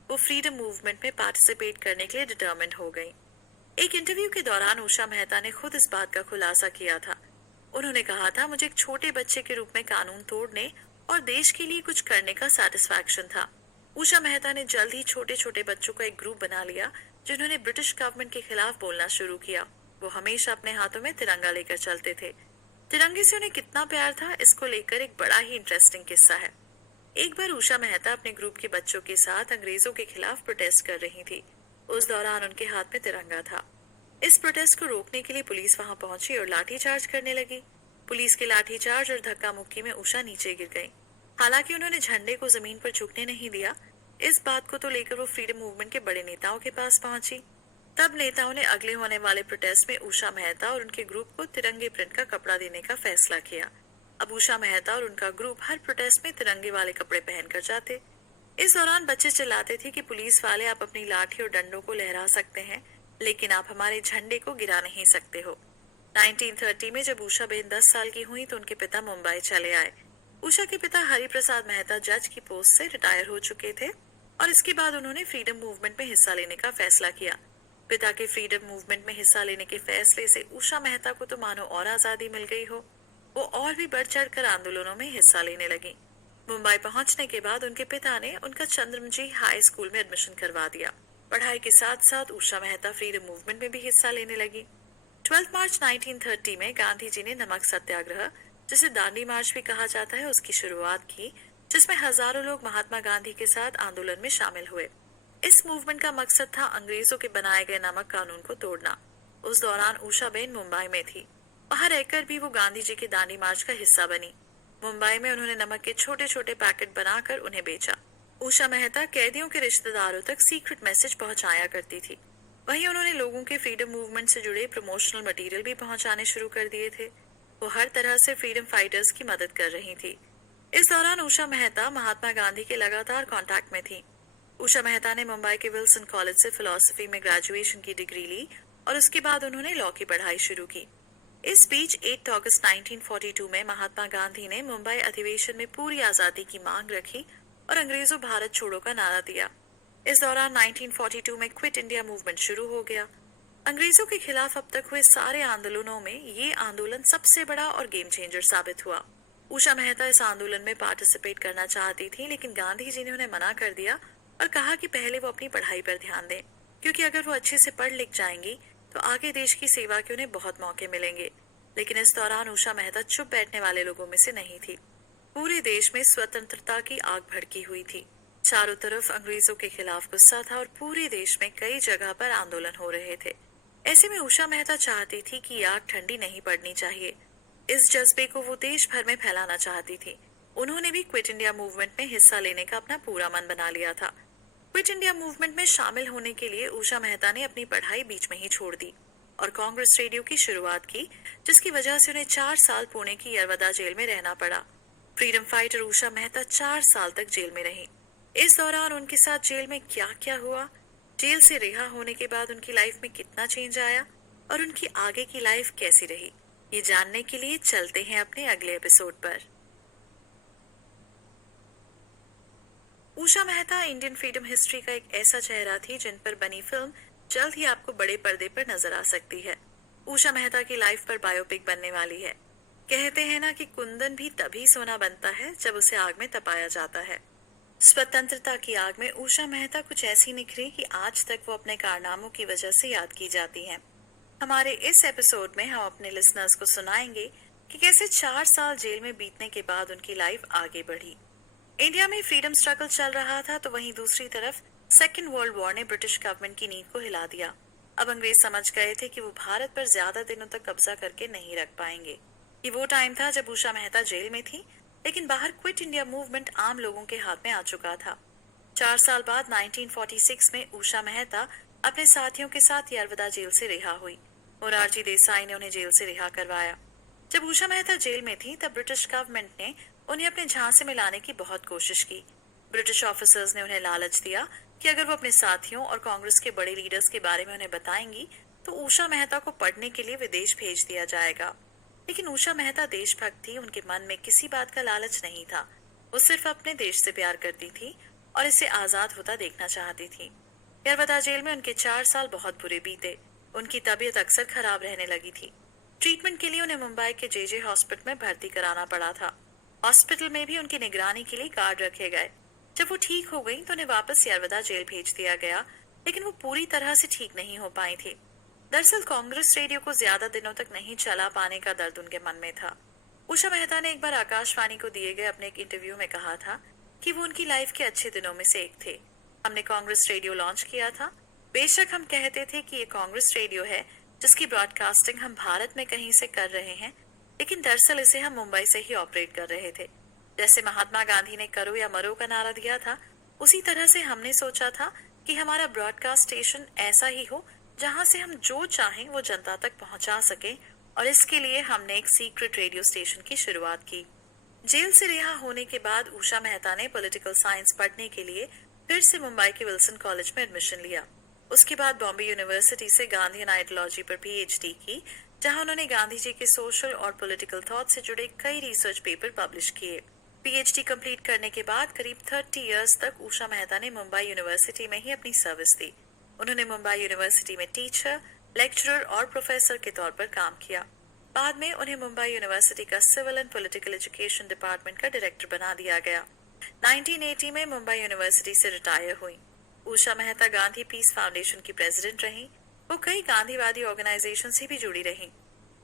वो फ्रीडम मूवमेंट में पार्टिसिपेट करने के लिए डिटर्मिन्ड हो गई। एक इंटरव्यू के दौरान उषा मेहता ने खुद इस बात का खुलासा किया था। उन्होंने कहा था, मुझे एक छोटे बच्चे के रूप में कानून तोड़ने और देश के लिए कुछ करने का सेटिस्फैक्शन था। उषा मेहता ने जल्द ही छोटे छोटे बच्चों का एक ग्रुप बना लिया, जिन्होंने ब्रिटिश गवर्नमेंट के खिलाफ बोलना शुरू किया। वो हमेशा अपने हाथों में तिरंगा लेकर चलते थे। तिरंगे से उन्हें कितना प्यार था, इसको लेकर एक बड़ा ही इंटरेस्टिंग किस्सा है। एक बार उषा मेहता अपने ग्रुप के बच्चों के साथ अंग्रेजों के खिलाफ प्रोटेस्ट कर रही थी। उस दौरान उनके हाथ में तिरंगा था। इस प्रोटेस्ट को रोकने के लिए पुलिस वहां पहुंची और लाठीचार्ज करने लगी। पुलिस के लाठीचार्ज और धक्का मुक्की में उषा नीचे गिर गई। हालांकि उन्होंने झंडे को जमीन पर झुकने नहीं दिया। इस बात को तो लेकर वो फ्रीडम मूवमेंट के बड़े नेताओं के पास पहुंची। तब नेताओं ने अगले होने वाले प्रोटेस्ट में उषा मेहता और उनके ग्रुप को तिरंगे प्रिंट का कपड़ा देने का फैसला किया। अब उषा मेहता और उनका ग्रुप हर प्रोटेस्ट में तिरंगे वाले कपड़े पहनकर जाते। इस दौरान बच्चे चिल्लाते थे कि पुलिस वाले, आप अपनी लाठी और डंडों को लहरा सकते हैं, लेकिन आप हमारे झंडे को गिरा नहीं सकते हो। 1930 में जब उषा बेन 10 साल की हुई तो उनके पिता मुंबई चले आए। उषा के पिता हरिप्रसाद मेहता जज की पोस्ट से रिटायर हो चुके थे और इसके बाद उन्होंने फ्रीडम मूवमेंट में हिस्सा लेने का फैसला किया। पिता के फ्रीडम मूवमेंट में हिस्सा लेने के फैसले से उषा मेहता को तो मानो और आजादी मिल गई हो। वो और भी बढ़ चढ़कर आंदोलनों में हिस्सा लेने लगी। मुंबई पहुंचने के बाद उनके पिता ने उनका चंद्रमजी हाई स्कूल में एडमिशन करवा दिया। पढ़ाई के साथ साथ उषा मेहता फ्रीडम मूवमेंट में भी हिस्सा लेने लगी। 12 मार्च 1930 में गांधी जी ने नमक सत्याग्रह, जिसे दांडी मार्च भी कहा जाता है, उसकी शुरुआत की, जिसमें हजारों लोग महात्मा गांधी के साथ आंदोलन में शामिल हुए। इस मूवमेंट का मकसद था अंग्रेजों के बनाए गए नमक कानून को तोड़ना। उस दौरान उषा बेन मुंबई में थी। वहां रहकर भी वो गांधी जी के दांडी मार्च का हिस्सा बनी। मुंबई में उन्होंने नमक के छोटे छोटे पैकेट बनाकर उन्हें बेचा। उषा मेहता कैदियों के रिश्तेदारों तक सीक्रेट मैसेज पहुंचाया करती थी। वहीं उन्होंने लोगों के फ्रीडम मूवमेंट से जुड़े प्रमोशनल मटेरियल भी पहुंचाने शुरू कर दिए थे। वो हर तरह से फ्रीडम फाइटर्स की मदद कर रही थी। इस दौरान उषा मेहता महात्मा गांधी के लगातार कांटेक्ट में थी। उषा मेहता ने मुंबई के विल्सन कॉलेज से फिलॉसफी में ग्रेजुएशन की डिग्री ली और उसके बाद उन्होंने लॉ की पढ़ाई शुरू की। इस बीच 8 अगस्त 1942 में महात्मा गांधी ने मुंबई अधिवेशन में पूरी आजादी की मांग रखी और अंग्रेजों भारत छोड़ो का नारा दिया। इस दौरान 1942 में क्विट इंडिया मूवमेंट शुरू हो गया। अंग्रेजों के खिलाफ अब तक हुए सारे आंदोलनों में ये आंदोलन सबसे बड़ा और गेम चेंजर साबित हुआ। उषा मेहता इस आंदोलन में पार्टिसिपेट करना चाहती थी, लेकिन गांधी जी ने उन्हें मना कर दिया और कहा कि पहले वो अपनी पढ़ाई पर ध्यान दें, क्योंकि अगर वो अच्छे से पढ़ लिख जाएंगी तो आगे देश की सेवा के उन्हें बहुत मौके मिलेंगे। लेकिन इस दौरान उषा मेहता चुप बैठने वाले लोगों में से नहीं थी। पूरे देश में स्वतंत्रता की आग भड़की हुई थी। चारों तरफ अंग्रेजों के खिलाफ गुस्सा था और पूरे देश में कई जगह पर आंदोलन हो रहे थे। ऐसे में उषा मेहता चाहती थी कि आग ठंडी नहीं पड़नी चाहिए। इस जज्बे को वो देश भर में फैलाना चाहती थी। उन्होंने भी क्विट इंडिया मूवमेंट में हिस्सा लेने का अपना पूरा मन बना लिया था। क्विट इंडिया मूवमेंट में शामिल होने के लिए उषा मेहता ने अपनी पढ़ाई बीच में ही छोड़ दी और कांग्रेस रेडियो की शुरुआत की, जिसकी वजह से उन्हें 4 साल पुणे की यरवदा जेल में रहना पड़ा। फ्रीडम फाइटर उषा मेहता 4 साल तक जेल में रही। इस दौरान उनके साथ जेल में क्या क्या हुआ, जेल से रिहा होने के बाद उनकी लाइफ में कितना चेंज आया और उनकी आगे की लाइफ कैसी रही, ये जानने के लिए चलते हैं अपने अगले एपिसोड पर। Usha Mehta Indian freedom history का एक ऐसा चेहरा थी जिन पर बनी फिल्म जल्द ही आपको बड़े पर्दे पर नजर आ सकती है। उषा मेहता की लाइफ पर बायोपिक बनने वाली है। कहते हैं ना कि कुंदन भी तभी सोना बनता है जब उसे आग में तपाया जाता है। स्वतंत्रता की आग में उषा मेहता कुछ ऐसी निखरी कि आज तक वो अपने कारनामों की वजह से याद की जाती हैं। हमारे इस एपिसोड में हम अपने लिसनर्स को सुनाएंगे कि कैसे 4 साल जेल में बीतने के बाद उनकी लाइफ आगे बढ़ी। इंडिया में फ्रीडम स्ट्रगल चल रहा था तो वहीं दूसरी तरफ सेकेंड वर्ल्ड वॉर ने ब्रिटिश गवर्नमेंट की नींद को हिला दिया। अब अंग्रेज समझ गए थे कि वो भारत पर ज्यादा दिनों तक कब्जा करके नहीं रख पाएंगे। ये वो टाइम था जब उषा मेहता जेल में थी, लेकिन बाहर क्विट इंडिया मूवमेंट आम लोगों के हाथ में आ चुका था। 4 साल बाद 1946 में उषा मेहता अपने साथियों के साथ यरवदा जेल से रिहा हुई। मोरारजी देसाई ने उन्हें जेल से रिहा करवाया। जब उषा मेहता जेल में थी तब ब्रिटिश गवर्नमेंट ने उन्हें अपने झांसे में लाने की बहुत कोशिश की। ब्रिटिश ऑफिसर्स ने उन्हें लालच दिया कि अगर वो अपने साथियों और कांग्रेस के बड़े लीडर्स के बारे में उन्हें बताएंगी तो उषा मेहता को पढ़ने के लिए विदेश भेज दिया जाएगा। लेकिन उषा मेहता देशभक्त थी, उनके मन में किसी बात का लालच नहीं था। वो सिर्फ अपने देश से प्यार करती थी और इसे आजाद होता देखना चाहती थी। यरवदा जेल में उनके 4 साल बहुत बुरे बीते। उनकी तबीयत अक्सर खराब रहने लगी थी। ट्रीटमेंट के लिए उन्हें मुंबई के जे हॉस्पिटल में भर्ती कराना पड़ा था। हॉस्पिटल में भी उनकी निगरानी के लिए गार्ड रखे गए। जब वो ठीक हो गई तो उन्हें वापस यरवदा जेल भेज दिया गया, लेकिन वो पूरी तरह से ठीक नहीं हो पाई थी। दरअसल कांग्रेस रेडियो को ज्यादा दिनों तक नहीं चला पाने का दर्द उनके मन में था। उषा मेहता ने एक बार आकाशवाणी को दिए गए अपने एक इंटरव्यू में कहा था कि वो उनकी लाइफ के अच्छे दिनों में से एक थे। हमने कांग्रेस रेडियो लॉन्च किया था। बेशक हम कहते थे कि ये कांग्रेस रेडियो है जिसकी ब्रॉडकास्टिंग हम भारत में कहीं से कर रहे हैं, लेकिन दरअसल इसे हम मुंबई से ही ऑपरेट कर रहे थे। जैसे महात्मा गांधी ने करो या मरो का नारा दिया था, उसी तरह से हमने सोचा था कि हमारा ब्रॉडकास्ट स्टेशन ऐसा ही हो जहां से हम जो चाहें वो जनता तक पहुंचा सके, और इसके लिए हमने एक सीक्रेट रेडियो स्टेशन की शुरुआत की। जेल से रिहा होने के बाद उषा मेहता ने पॉलिटिकल साइंस पढ़ने के लिए फिर से मुंबई के विल्सन कॉलेज में एडमिशन लिया। उसके बाद बॉम्बे यूनिवर्सिटी से गांधी आइडियोलॉजी पर पीएचडी की, जहां उन्होंने गांधी जी के सोशल और पॉलिटिकल थॉट से जुड़े कई रिसर्च पेपर पब्लिश किए। पीएचडी कंप्लीट करने के बाद करीब 30 इयर्स तक उषा मेहता ने मुंबई यूनिवर्सिटी में ही अपनी सर्विस दी। उन्होंने मुंबई यूनिवर्सिटी में टीचर, लेक्चरर और प्रोफेसर के तौर पर काम किया। बाद में उन्हें मुंबई यूनिवर्सिटी का civil and political education department का डायरेक्टर बना दिया गया। 1980 में मुंबई यूनिवर्सिटी से रिटायर हुई। उषा मेहता गांधी पीस फाउंडेशन की प्रेसिडेंट रहीं। वो कई गांधीवादी ऑर्गेनाइजेशन से भी जुड़ी रहीं।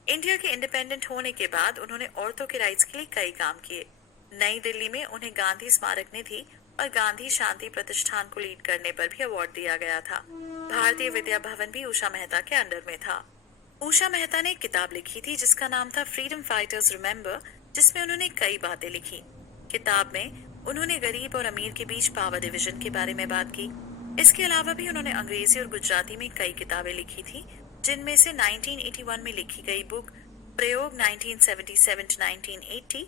इंडिया के इंडिपेंडेंट होने के बाद उन्होंने औरतों के राइट्स के लिए कई काम किए। नई दिल्ली में उन्हें गांधी स्मारक निधि और गांधी शांति प्रतिष्ठान को लीड करने पर भी अवार्ड दिया गया था। भारतीय विद्या भवन भी उषा मेहता के अंडर में था। उषा मेहता ने एक किताब लिखी थी जिसका नाम था फ्रीडम फाइटर्स रिमेंबर, जिसमें उन्होंने कई बातें लिखी। किताब में उन्होंने गरीब और अमीर के बीच पावर डिवीजन के बारे में बात की। इसके अलावा भी उन्होंने अंग्रेजी और गुजराती में कई किताबें लिखी थी, जिनमें से 1981 में लिखी गई बुक प्रयोग 1977 to 1980,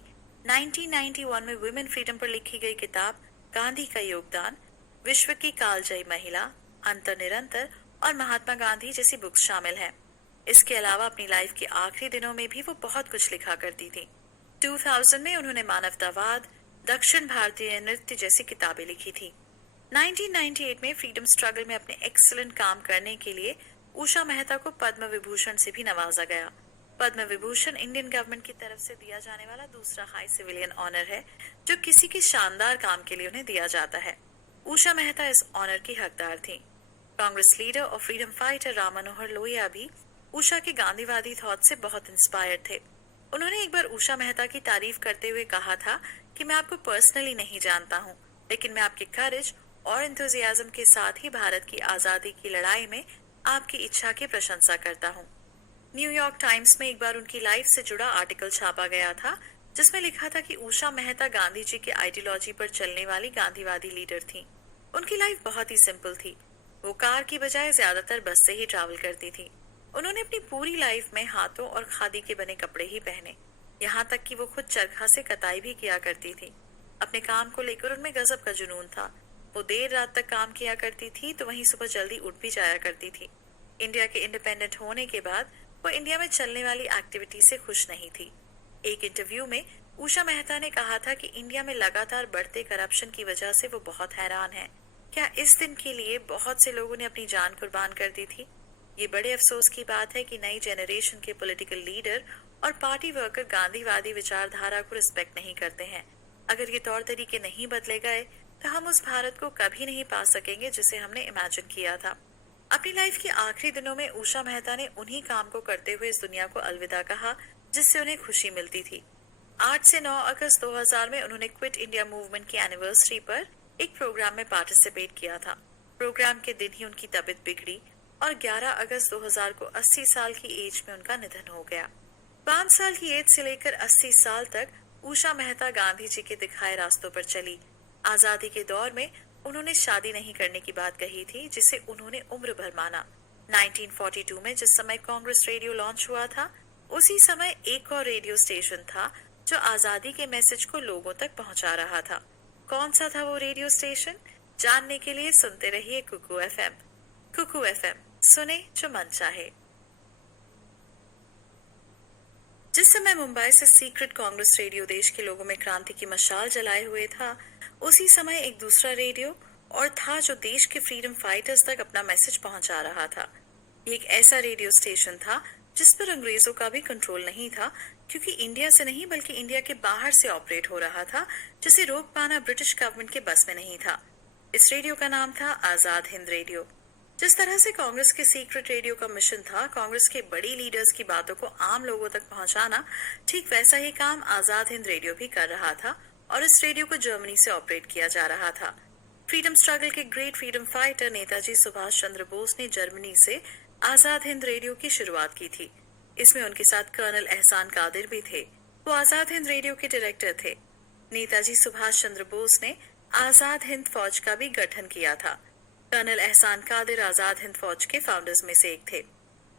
1991 में वुमेन फ्रीडम पर लिखी गई किताब गांधी का योगदान, विश्व की कालजयी महिला, अंतर निरंतर और महात्मा गांधी जैसी बुक्स शामिल हैं। इसके अलावा अपनी लाइफ के आखिरी दिनों में भी वो बहुत कुछ लिखा करती थी। 2000 में उन्होंने मानवतावाद, दक्षिण भारतीय नृत्य जैसी किताबें लिखी थी। 1998 में फ्रीडम स्ट्रगल में अपने एक्सीलेंट काम करने के लिए उषा मेहता को पद्म विभूषण से भी नवाजा गया। पद्म विभूषण इंडियन गवर्नमेंट की तरफ से दिया जाने वाला दूसरा हाई सिविलियन ऑनर है, जो किसी के शानदार काम के लिए उन्हें दिया जाता है। उषा मेहता इस ऑनर की हकदार थी। कांग्रेस लीडर और फ्रीडम फाइटर राम मनोहर लोहिया भी उषा के गांधीवादी थॉट से बहुत इंस्पायर्ड थे। उन्होंने एक बार उषा मेहता की तारीफ करते हुए कहा था कि मैं आपको पर्सनली नहीं जानता हूँ, लेकिन मैं आपके करेज और एंथुजियाज्म के साथ ही भारत की आजादी की लड़ाई में आपकी इच्छा की प्रशंसा करता हूँ। न्यूयॉर्क टाइम्स में एक बार उनकी लाइफ से जुड़ा आर्टिकल छापा गया था, जिसमें लिखा था कि उषा मेहता गांधी जी के आइडियोलॉजी पर चलने वाली गांधीवादी लीडर थी। उनकी लाइफ बहुत ही सिंपल थी। वो कार की बजाय ज्यादातर बस से ही ट्रैवल करती थी। उन्होंने अपनी पूरी लाइफ में हाथों और खादी के बने कपड़े ही पहने, यहाँ तक कि वो खुद चरखा से कताई भी किया करती थी। अपने काम को लेकर उनमें गजब का जुनून था। वो देर रात तक काम किया करती थी तो वहीं सुबह जल्दी उठ भी जाया करती थी। इंडिया के इंडिपेंडेंट होने के बाद वो इंडिया में चलने वाली एक्टिविटी से खुश नहीं थी। एक इंटरव्यू में उषा मेहता ने कहा था कि इंडिया में लगातार बढ़ते करप्शन की वजह से वो बहुत हैरान है। क्या इस दिन के लिए बहुत से लोगों ने अपनी जान कुर्बान कर दी थी? ये बड़े अफसोस की बात है कि नई जनरेशन के पॉलिटिकल लीडर और पार्टी वर्कर गांधीवादी विचारधारा को रिस्पेक्ट नहीं करते हैं। अगर ये तौर तरीके नहीं बदले गए तो हम उस भारत को कभी नहीं पा सकेंगे जिसे हमने इमेजिन किया था। अपनी लाइफ के आखिरी दिनों में उषा मेहता ने उन्हीं काम को करते हुए इस दुनिया को अलविदा कहा जिससे उन्हें खुशी मिलती थी। 8 से 9 अगस्त 2000 में उन्होंने क्विट इंडिया मूवमेंट की एनिवर्सरी पर एक प्रोग्राम में पार्टिसिपेट किया था। प्रोग्राम के दिन ही उनकी तबीयत बिगड़ी और 11 अगस्त 2000 को 80 साल की एज में उनका निधन हो गया। 5 साल की एज से लेकर 80 साल तक उषा मेहता गांधी जी के दिखाए रास्तों पर चली। आजादी के दौर में उन्होंने शादी नहीं करने की बात कही थी, जिसे उन्होंने उम्र भर माना। 1942 में जिस समय कांग्रेस रेडियो लॉन्च हुआ था, उसी समय एक और रेडियो स्टेशन था जो आजादी के मैसेज को लोगों तक पहुंचा रहा था। कौन सा था वो रेडियो स्टेशन? जानने के लिए सुनते रहिए कुकू एफएम। कुकू एफएम, सुने जो मन चाहे। जिस समय मुंबई से सीक्रेट कांग्रेस रेडियो देश के लोगों में क्रांति की मशाल जलाए हुए था, उसी समय एक दूसरा रेडियो और था जो देश के फ्रीडम फाइटर्स तक अपना मैसेज पहुंचा रहा था। ये एक ऐसा रेडियो स्टेशन था जिस पर अंग्रेजों का भी कंट्रोल नहीं था, क्योंकि इंडिया से नहीं बल्कि इंडिया के बाहर से ऑपरेट हो रहा था, जिसे रोक पाना ब्रिटिश गवर्नमेंट के बस में नहीं था। इस रेडियो का नाम था आजाद हिंद रेडियो। जिस तरह से कांग्रेस के सीक्रेट रेडियो का मिशन था कांग्रेस के बड़ी लीडर्स की बातों को आम लोगों तक पहुंचाना, ठीक वैसा ही काम आजाद हिंद रेडियो भी कर रहा था और इस रेडियो को जर्मनी से ऑपरेट किया जा रहा था। फ्रीडम स्ट्रगल के great freedom fighter Netaji Subhash Chandra Bose ने जर्मनी से आजाद हिंद रेडियो की शुरुआत की थी। इसमें उनके साथ कर्नल एहसान कादिर भी थे। वो आजाद हिंद रेडियो के डायरेक्टर थे। नेताजी सुभाष चंद्र बोस ने आजाद हिंद फौज का भी गठन किया था। कर्नल एहसान कादिर आजाद हिंद फौज के फाउंडर्स में से एक थे।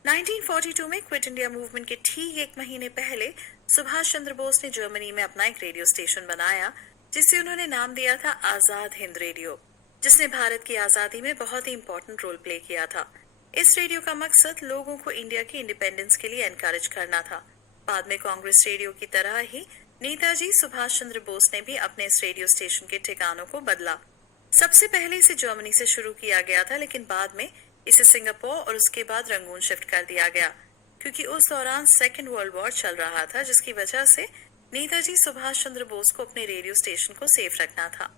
1942 में क्विट इंडिया मूवमेंट के ठीक एक महीने पहले सुभाष चंद्र बोस ने जर्मनी में अपना एक रेडियो स्टेशन बनाया, जिसे उन्होंने नाम दिया था आजाद हिंद रेडियो, जिसने भारत की आजादी में बहुत ही इंपॉर्टेंट रोल प्ले किया था। इस रेडियो का मकसद लोगों को इंडिया की इंडिपेंडेंस के लिए एनकरेज करना था। बाद में कांग्रेस रेडियो की तरह ही नेताजी सुभाष चंद्र बोस ने भी अपने इस रेडियो स्टेशन के ठिकानों को बदला। सबसे पहले इसे जर्मनी से शुरू किया गया था, लेकिन बाद में इसे सिंगापुर और उसके बाद रंगून शिफ्ट कर दिया गया, क्योंकि उस दौरान सेकेंड वर्ल्ड वॉर चल रहा था, जिसकी वजह से नेताजी सुभाष चंद्र बोस को अपने रेडियो स्टेशन को सेफ रखना था।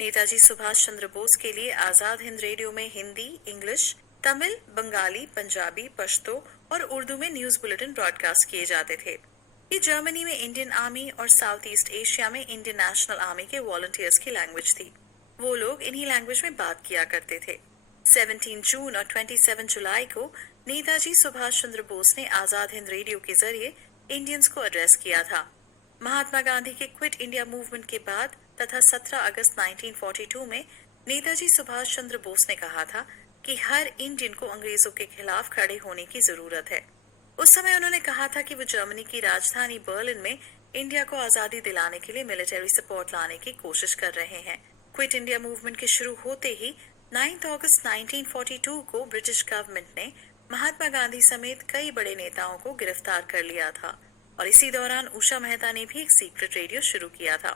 नेताजी सुभाष चंद्र बोस के लिए आजाद हिंद रेडियो में हिंदी, इंग्लिश, तमिल, बंगाली, पंजाबी, पश्तो और उर्दू में न्यूज बुलेटिन ब्रॉडकास्ट किए जाते थे। ये जर्मनी में इंडियन आर्मी और साउथ ईस्ट एशिया में इंडियन नेशनल आर्मी के वॉलंटियर्स की लैंग्वेज थी। वो लोग इन्हीं लैंग्वेज में बात किया करते थे। 17 जून और 27 जुलाई को नेताजी सुभाष चंद्र बोस ने आजाद हिंद रेडियो के जरिए इंडियंस को एड्रेस किया था। महात्मा गांधी के क्विट इंडिया मूवमेंट के बाद तथा 17 अगस्त 1942 में नेताजी सुभाष चंद्र बोस ने कहा था कि हर इंडियन को अंग्रेजों के खिलाफ खड़े होने की जरूरत है। उस समय उन्होंने कहा था कि वो जर्मनी की राजधानी बर्लिन में इंडिया को आजादी दिलाने के लिए मिलिट्री सपोर्ट लाने की कोशिश कर रहे हैं। क्विट इंडिया मूवमेंट के शुरू होते ही 9 अगस्त 1942 को ब्रिटिश गवर्नमेंट ने महात्मा गांधी समेत कई बड़े नेताओं को गिरफ्तार कर लिया था और इसी दौरान उषा मेहता ने भी एक सीक्रेट रेडियो शुरू किया था।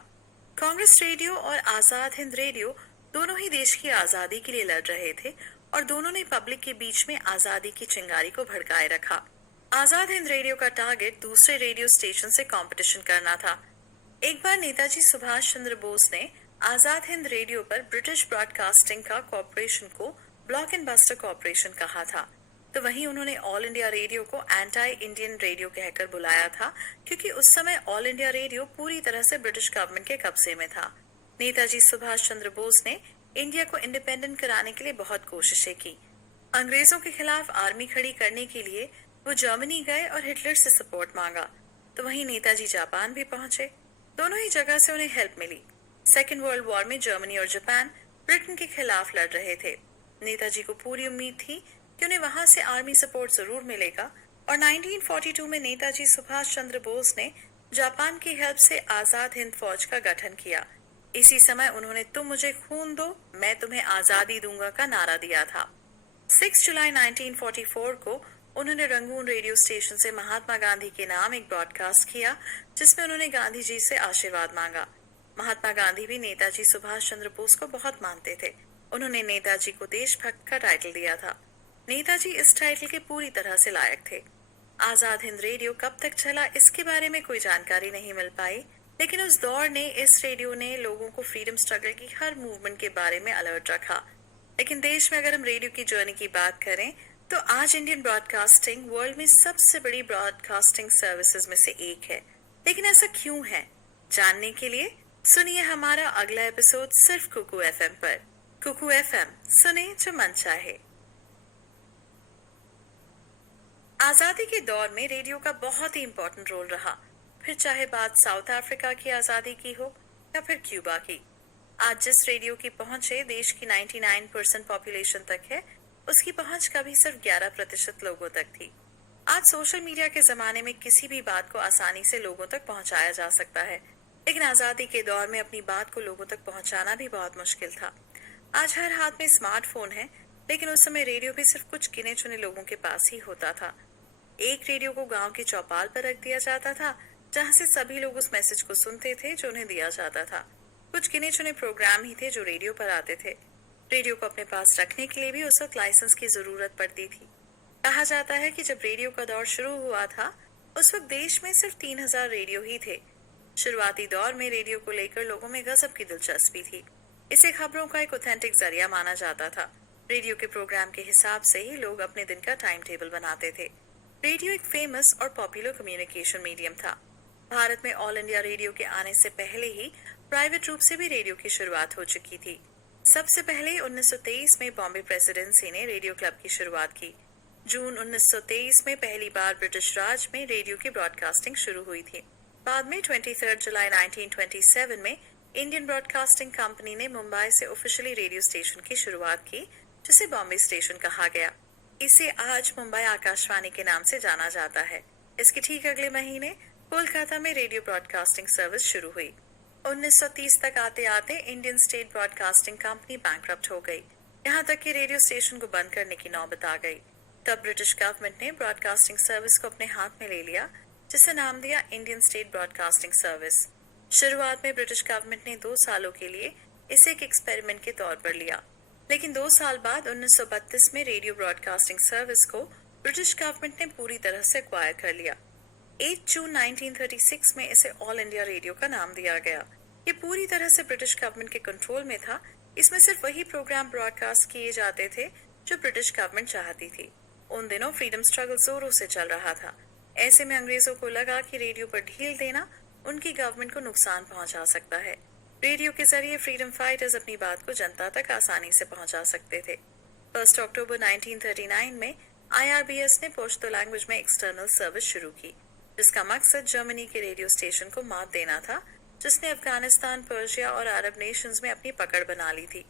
कांग्रेस रेडियो और आजाद हिंद रेडियो दोनों ही देश की आजादी के लिए लड़ रहे थे और दोनों ने पब्लिक के बीच में आजादी की चिंगारी को भड़काए रखा। आजाद हिंद रेडियो का टारगेट दूसरे रेडियो स्टेशन से कंपटीशन करना था। एक बार नेताजी सुभाष चंद्र बोस ने आजाद हिंद रेडियो पर ब्रिटिश ब्रॉडकास्टिंग का कॉर्पोरेशन को ब्लॉक एंड बस्टर कॉर्पोरेशन कहा था, तो वहीं उन्होंने ऑल इंडिया रेडियो को एंटी इंडियन रेडियो कहकर बुलाया था, क्योंकि उस समय ऑल इंडिया रेडियो पूरी तरह से ब्रिटिश गवर्नमेंट के कब्जे में था। नेताजी सुभाष चंद्र बोस ने इंडिया को इंडिपेंडेंट कराने के लिए बहुत कोशिशें की। अंग्रेजों के खिलाफ आर्मी खड़ी करने के लिए वो जर्मनी गए और हिटलर से सपोर्ट मांगा, तो वहीं नेताजी जापान भी पहुंचे। दोनों ही जगह से उन्हें हेल्प मिली। सेकेंड वर्ल्ड वॉर में जर्मनी और जापान ब्रिटेन के खिलाफ लड़ रहे थे। नेताजी को पूरी उम्मीद थी कि उन्हें वहां से आर्मी सपोर्ट जरूर मिलेगा और 1942 में नेताजी सुभाष चंद्र बोस ने जापान की हेल्प से आजाद हिंद फौज का गठन किया। इसी समय उन्होंने तुम मुझे खून दो, मैं तुम्हें आजादी दूंगा का नारा दिया था। 6 जुलाई 1944 को उन्होंने रंगून रेडियो स्टेशन से महात्मा गांधी के नाम एक ब्रॉडकास्ट किया, जिसमें उन्होंने गांधी जी से आशीर्वाद मांगा। महात्मा गांधी भी नेताजी सुभाष चंद्र बोस को बहुत मानते थे। उन्होंने नेताजी को देशभक्त का टाइटल दिया था। नेताजी इस टाइटल के पूरी तरह से लायक थे। आजाद हिंद रेडियो कब तक चला इसके बारे में कोई जानकारी नहीं मिल पाई, लेकिन उस दौर ने इस रेडियो ने लोगों को फ्रीडम स्ट्रगल की हर मूवमेंट के बारे में अलर्ट रखा। लेकिन देश में अगर हम रेडियो की जर्नी की बात करें तो आज इंडियन ब्रॉडकास्टिंग वर्ल्ड में सबसे बड़ी ब्रॉडकास्टिंग सर्विसेज में से एक है। लेकिन ऐसा क्यों है, जानने के लिए सुनिए हमारा अगला एपिसोड सिर्फ कुकू एफएम पर। कुकू एफएम, सुने जो मन चाहे। आजादी के दौर में रेडियो का बहुत ही इम्पोर्टेंट रोल रहा, फिर चाहे बात साउथ अफ्रीका की आजादी की हो या फिर क्यूबा की। आज जिस रेडियो की पहुंच देश की 99% पॉपुलेशन तक है, उसकी पहुंच कभी सिर्फ 11% लोगों तक थी। आज सोशल मीडिया के जमाने में किसी भी बात को आसानी से लोगों तक पहुंचाया जा सकता है, लेकिन आजादी के दौर में अपनी बात को लोगों तक पहुंचाना भी बहुत मुश्किल था। आज हर हाथ में स्मार्टफोन है, लेकिन उस समय रेडियो भी सिर्फ कुछ गिने चुने लोगों के पास ही होता था। एक रेडियो को गांव की चौपाल पर रख दिया जाता था, जहां से सभी लोग उस मैसेज को सुनते थे जो उन्हें दिया जाता था। कुछ गिने चुने प्रोग्राम ही थे जो रेडियो पर आते थे। रेडियो को अपने पास रखने के लिए भी उस वक्त लाइसेंस की जरूरत पड़ती थी। कहा जाता है कि जब रेडियो का दौर शुरू हुआ था, उस वक्त देश में सिर्फ 3000 रेडियो ही थे। शुरुआती दौर में रेडियो को लेकर लोगों में गजब की दिलचस्पी थी। इसे खबरों का एक ऑथेंटिक जरिया माना जाता था। रेडियो के प्रोग्राम के हिसाब से ही लोग अपने दिन का टाइम टेबल बनाते थे। रेडियो एक फेमस और पॉपुलर कम्युनिकेशन मीडियम था। भारत में ऑल इंडिया रेडियो के आने से पहले ही प्राइवेट रूप से भी रेडियो की शुरुआत हो चुकी थी। सबसे पहले 1923 में बॉम्बे प्रेसिडेंसी ने रेडियो क्लब की शुरुआत की। जून 1923 में पहली बार ब्रिटिश राज में रेडियो की ब्रॉडकास्टिंग शुरू हुई थी। बाद में 23 जुलाई 1927 में इंडियन ब्रॉडकास्टिंग कंपनी ने मुंबई से ऑफिशियली रेडियो स्टेशन की शुरुआत की, जिसे बॉम्बे स्टेशन कहा गया। इसे आज मुंबई आकाशवाणी के नाम से जाना जाता है। इसके ठीक अगले महीने कोलकाता में रेडियो ब्रॉडकास्टिंग सर्विस शुरू हुई। 1930 तक आते आते Indian state broadcasting company bankrupt हो गई। यहाँ तक कि रेडियो स्टेशन को बंद करने की नौबत आ गई। तब ब्रिटिश गवर्नमेंट ने ब्रॉडकास्टिंग सर्विस को अपने हाथ में ले लिया, जिसे नाम दिया इंडियन स्टेट ब्रॉडकास्टिंग सर्विस। शुरुआत में ब्रिटिश गवर्नमेंट ने 2 सालों के लिए इसे एक एक्सपेरिमेंट के तौर पर लिया, लेकिन 2 साल बाद 1932 में रेडियो ब्रॉडकास्टिंग सर्विस को ब्रिटिश गवर्नमेंट ने पूरी तरह से एक्वायर कर लिया। 8 जून 1936 में इसे ऑल इंडिया रेडियो का नाम दिया गया। ये पूरी तरह से ब्रिटिश गवर्नमेंट के कंट्रोल में था। इसमें सिर्फ वही प्रोग्राम ब्रॉडकास्ट किए जाते थे जो ब्रिटिश गवर्नमेंट चाहती थी। उन दिनों फ्रीडम स्ट्रगल जोरों से चल रहा था। ऐसे में अंग्रेजों को लगा कि रेडियो पर ढील देना उनकी गवर्नमेंट को नुकसान पहुंचा सकता है। रेडियो के जरिए फ्रीडम फाइटर्स अपनी बात को जनता तक आसानी से पहुंचा सकते थे। 1 अक्टूबर 1939 में IRBS ने पश्तो लैंग्वेज में एक्सटर्नल सर्विस शुरू की, जिसका मकसद जर्मनी के रेडियो स्टेशन को मात देना था, जिसने अफगानिस्तान, पर्शिया और अरब नेशंस में अपनी पकड़ बना ली थी।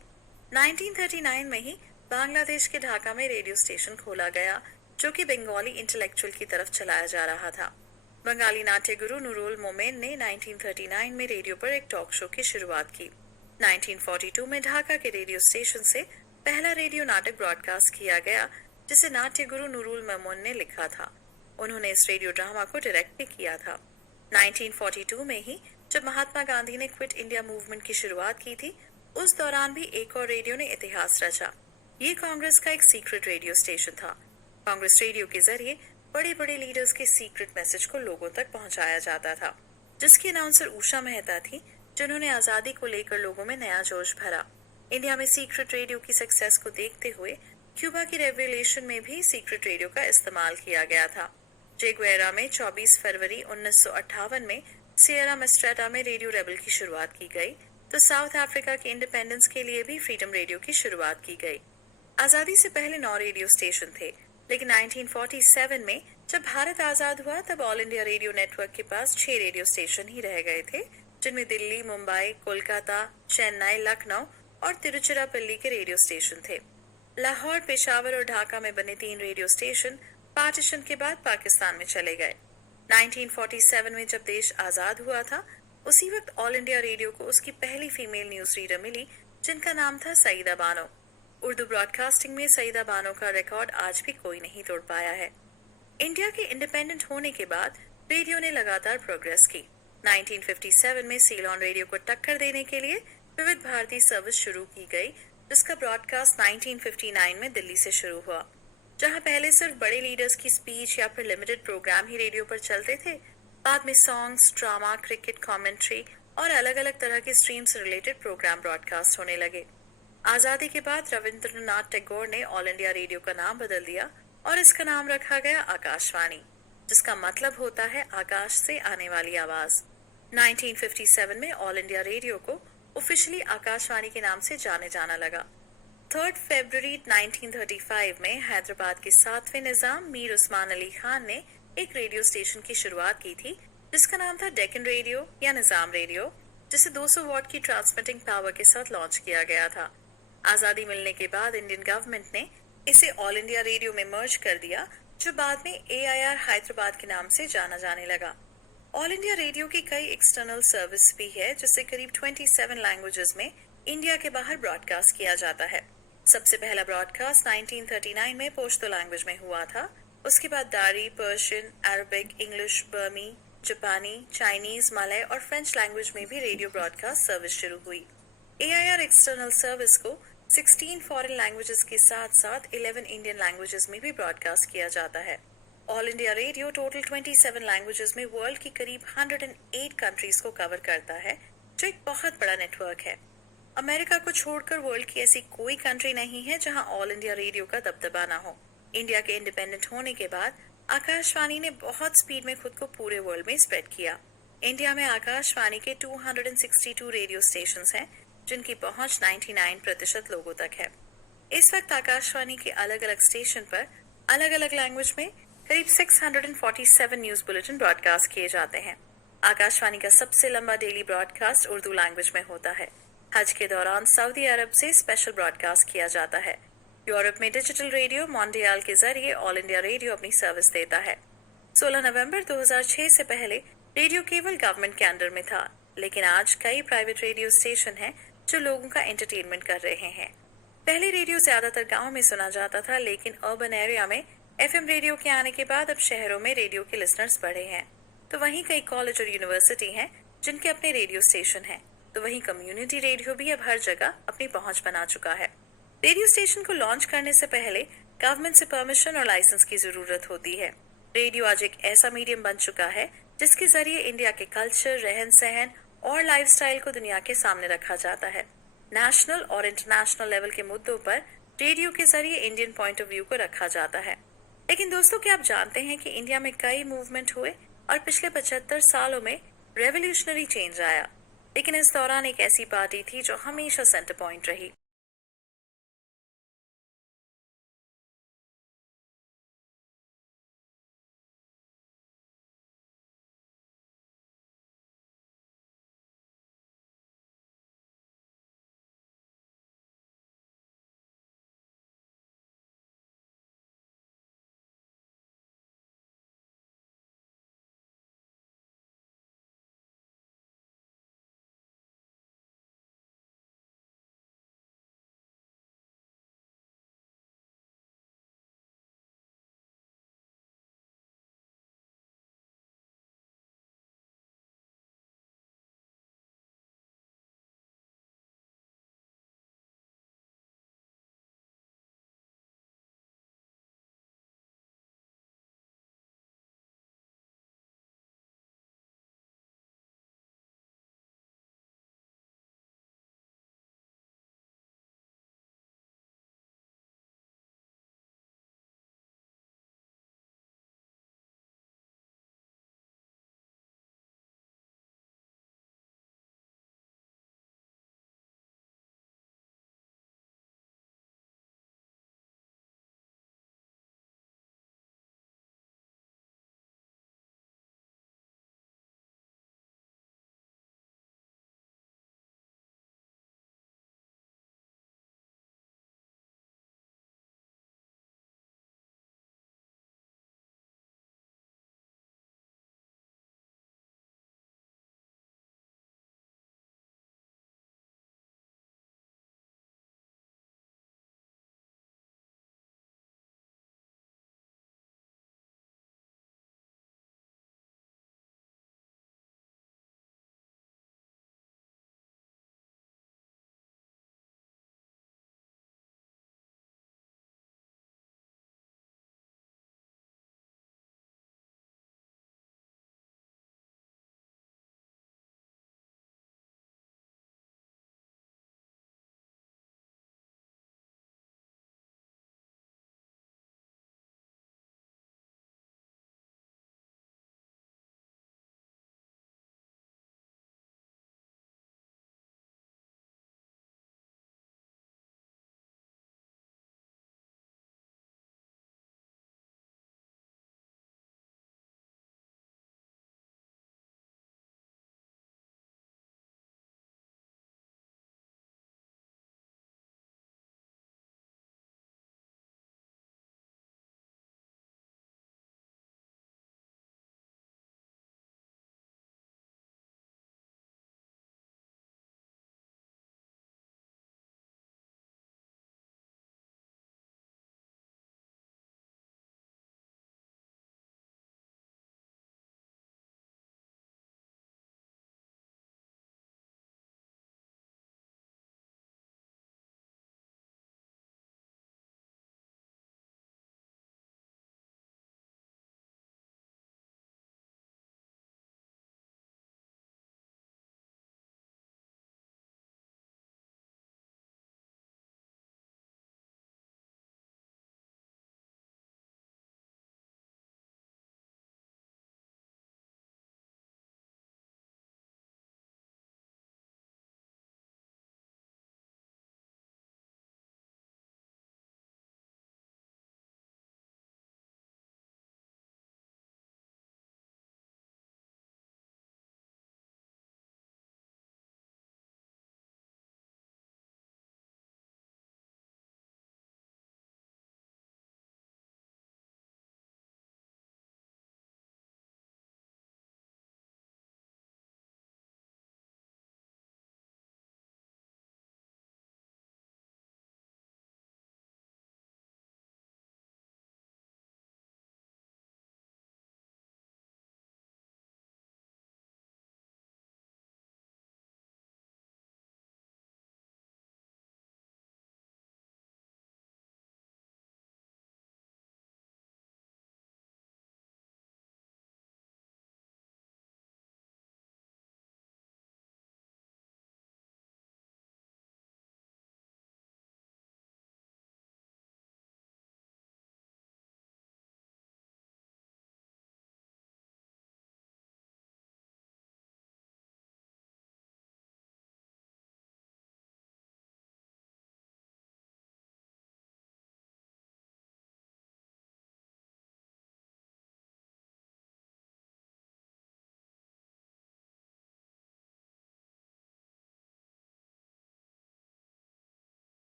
1939 में ही बांग्लादेश के ढाका में रेडियो स्टेशन खोला गया, जो कि बंगाली इंटेलेक्चुअल की तरफ चलाया जा रहा था। बंगाली नाट्य गुरु नूरुल मोमेन ने 1939 में रेडियो पर एक टॉक शो की शुरुआत की। 1942 में ढाका के रेडियो स्टेशन से पहला रेडियो नाटक ब्रॉडकास्ट किया गया, जिसे नाट्य गुरु नूरुल मोमेन ने लिखा था। उन्होंने इस रेडियो ड्रामा को डायरेक्ट भी किया था। 1942 में ही जब महात्मा गांधी ने क्विट इंडिया मूवमेंट की शुरुआत की थी, उस दौरान भी एक और रेडियो ने इतिहास रचा। ये कांग्रेस का एक सीक्रेट रेडियो स्टेशन था। कांग्रेस रेडियो के जरिए बड़े बड़े लीडर्स के सीक्रेट मैसेज को लोगों तक पहुंचाया जाता था, जिसकी अनाउंसर उषा मेहता थी, जिन्होंने आजादी को लेकर लोगों में नया जोश भरा। इंडिया में सीक्रेट रेडियो की सक्सेस को देखते हुए क्यूबा की रेवोल्यूशन में भी सीक्रेट रेडियो का इस्तेमाल किया गया था। जे गुएरा में 24 फरवरी 1958 में सियरा मेस्ट्रेटा में रेडियो रेबल की शुरुआत की गई, तो साउथ अफ्रीका के इंडिपेंडेंस के लिए भी फ्रीडम रेडियो की शुरुआत की गई। आजादी से पहले 9 रेडियो स्टेशन थे, लेकिन 1947 में जब भारत आजाद हुआ तब ऑल इंडिया रेडियो नेटवर्क के पास 6 रेडियो स्टेशन ही रह गए थे, जिनमें दिल्ली, मुंबई, कोलकाता, चेन्नई, लखनऊ और तिरुचिरापल्ली के रेडियो स्टेशन थे। लाहौर, पेशावर और ढाका में बने 3 रेडियो स्टेशन पार्टीशन के बाद पाकिस्तान में चले गए। 1947 में जब देश आजाद हुआ था, उसी वक्त ऑल इंडिया रेडियो को उसकी पहली फीमेल न्यूज रीडर मिली, जिनका नाम था सईदा बानो। उर्दू ब्रॉडकास्टिंग में सईदा बानो का रिकॉर्ड आज भी कोई नहीं तोड़ पाया है। इंडिया के इंडिपेंडेंट होने के बाद रेडियो ने लगातार प्रोग्रेस की। 1957 में सीलोन रेडियो को टक्कर देने के लिए विविध भारती सर्विस शुरू की गई, जिसका ब्रॉडकास्ट 1959 में दिल्ली से शुरू हुआ। जहां पहले सिर्फ बड़े लीडर्स की स्पीच या फिर लिमिटेड प्रोग्राम ही रेडियो पर चलते थे, बाद में सॉन्ग्स, ड्रामा, क्रिकेट कमेंट्री और अलग अलग तरह के स्ट्रीम से रिलेटेड प्रोग्राम ब्रॉडकास्ट होने लगे। आजादी के बाद रविंद्रनाथ टैगोर ने ऑल इंडिया रेडियो का नाम बदल दिया और इसका नाम रखा गया आकाशवाणी, जिसका मतलब होता है आकाश से आने वाली आवाज। 1957 में ऑल इंडिया रेडियो को ऑफिशियली आकाशवाणी के नाम से जाने जाना लगा। 3 फरवरी 1935 में हैदराबाद के 7वें निजाम मीर उस्मान अली खान ने एक रेडियो स्टेशन की शुरुआत की थी, जिसका नाम था डेक्कन रेडियो या निजाम रेडियो, जिसे 200 वॉट की ट्रांसमिटिंग पावर के साथ लॉन्च किया गया था। आजादी मिलने के बाद इंडियन गवर्नमेंट ने इसे ऑल इंडिया रेडियो में मर्ज कर दिया, जो बाद में AIR हैदराबाद के नाम से जाना जाने लगा। ऑल इंडिया रेडियो की कई एक्सटर्नल सर्विस भी है, जिससे करीब 27 लैंग्वेजेस में इंडिया के बाहर ब्रॉडकास्ट किया जाता है। सबसे पहला ब्रॉडकास्ट 1939 में पश्तो लैंग्वेज में हुआ था। उसके बाद दारी, पर्शियन, अरबिक, इंग्लिश, बर्मी, जापानी, चाइनीज, मलय और फ्रेंच लैंग्वेज में भी रेडियो ब्रॉडकास्ट सर्विस शुरू हुई। AIR एक्सटर्नल सर्विस को 16 फॉरेन लैंग्वेजेस के साथ साथ 11 इंडियन लैंग्वेजेस में भी ब्रॉडकास्ट किया जाता है। All India radio total 27 languages में वर्ल्ड की करीब 108 कंट्रीज को कवर करता है, जो एक बहुत बड़ा नेटवर्क है। अमेरिका को छोड़कर वर्ल्ड की ऐसी कोई कंट्री नहीं है जहां ऑल इंडिया रेडियो का दबदबा ना हो। इंडिया के इंडिपेंडेंट होने के बाद आकाशवाणी ने बहुत स्पीड में खुद को पूरे वर्ल्ड में स्प्रेड किया। इंडिया में आकाशवाणी के 262 रेडियो स्टेशंस हैं, जिनकी पहुंच 99% लोगों तक है। इस वक्त आकाशवाणी के अलग अलग स्टेशन पर अलग अलग लैंग्वेज में करीब 647 न्यूज बुलेटिन ब्रॉडकास्ट किए जाते हैं। आकाशवाणी का सबसे लंबा डेली ब्रॉडकास्ट उर्दू लैंग्वेज में होता है। हज के दौरान सऊदी अरब से स्पेशल ब्रॉडकास्ट किया जाता है। यूरोप में डिजिटल रेडियो मॉन्डियल के जरिए ऑल इंडिया रेडियो अपनी सर्विस देता है। 16 नवंबर 2006 से पहले रेडियो केवल गवर्नमेंट के अंडर में था, लेकिन आज कई प्राइवेट रेडियो स्टेशन हैं जो लोगों का एंटरटेनमेंट कर रहे हैं। पहले रेडियो ज्यादातर गांव में सुना जाता था, लेकिन अर्बन एरिया में एफएम रेडियो के आने के बाद अब शहरों में रेडियो के लिसनर्स बढ़े हैं। तो वहीं कई कॉलेज और यूनिवर्सिटी हैं जिनके अपने रेडियो स्टेशन हैं। तो वहीं कम्युनिटी रेडियो भी अब हर जगह अपनी पहुंच बना चुका है। रेडियो स्टेशन को लॉन्च करने से पहले गवर्नमेंट से परमिशन और लाइसेंस की जरूरत होती है। रेडियो आज एक ऐसा मीडियम बन चुका है जिसके जरिए इंडिया के कल्चर, रहन सहन और लाइफस्टाइल को दुनिया के सामने रखा जाता है। नेशनल और इंटरनेशनल लेवल के मुद्दों पर रेडियो के जरिए इंडियन पॉइंट ऑफ व्यू को रखा जाता है। लेकिन दोस्तों, क्या आप जानते हैं कि इंडिया में कई मूवमेंट हुए और पिछले 75 सालों में रेवोल्यूशनरी चेंज आया, लेकिन इस दौरान एक ऐसी पार्टी थी जो हमेशा सेंटर पॉइंट रही।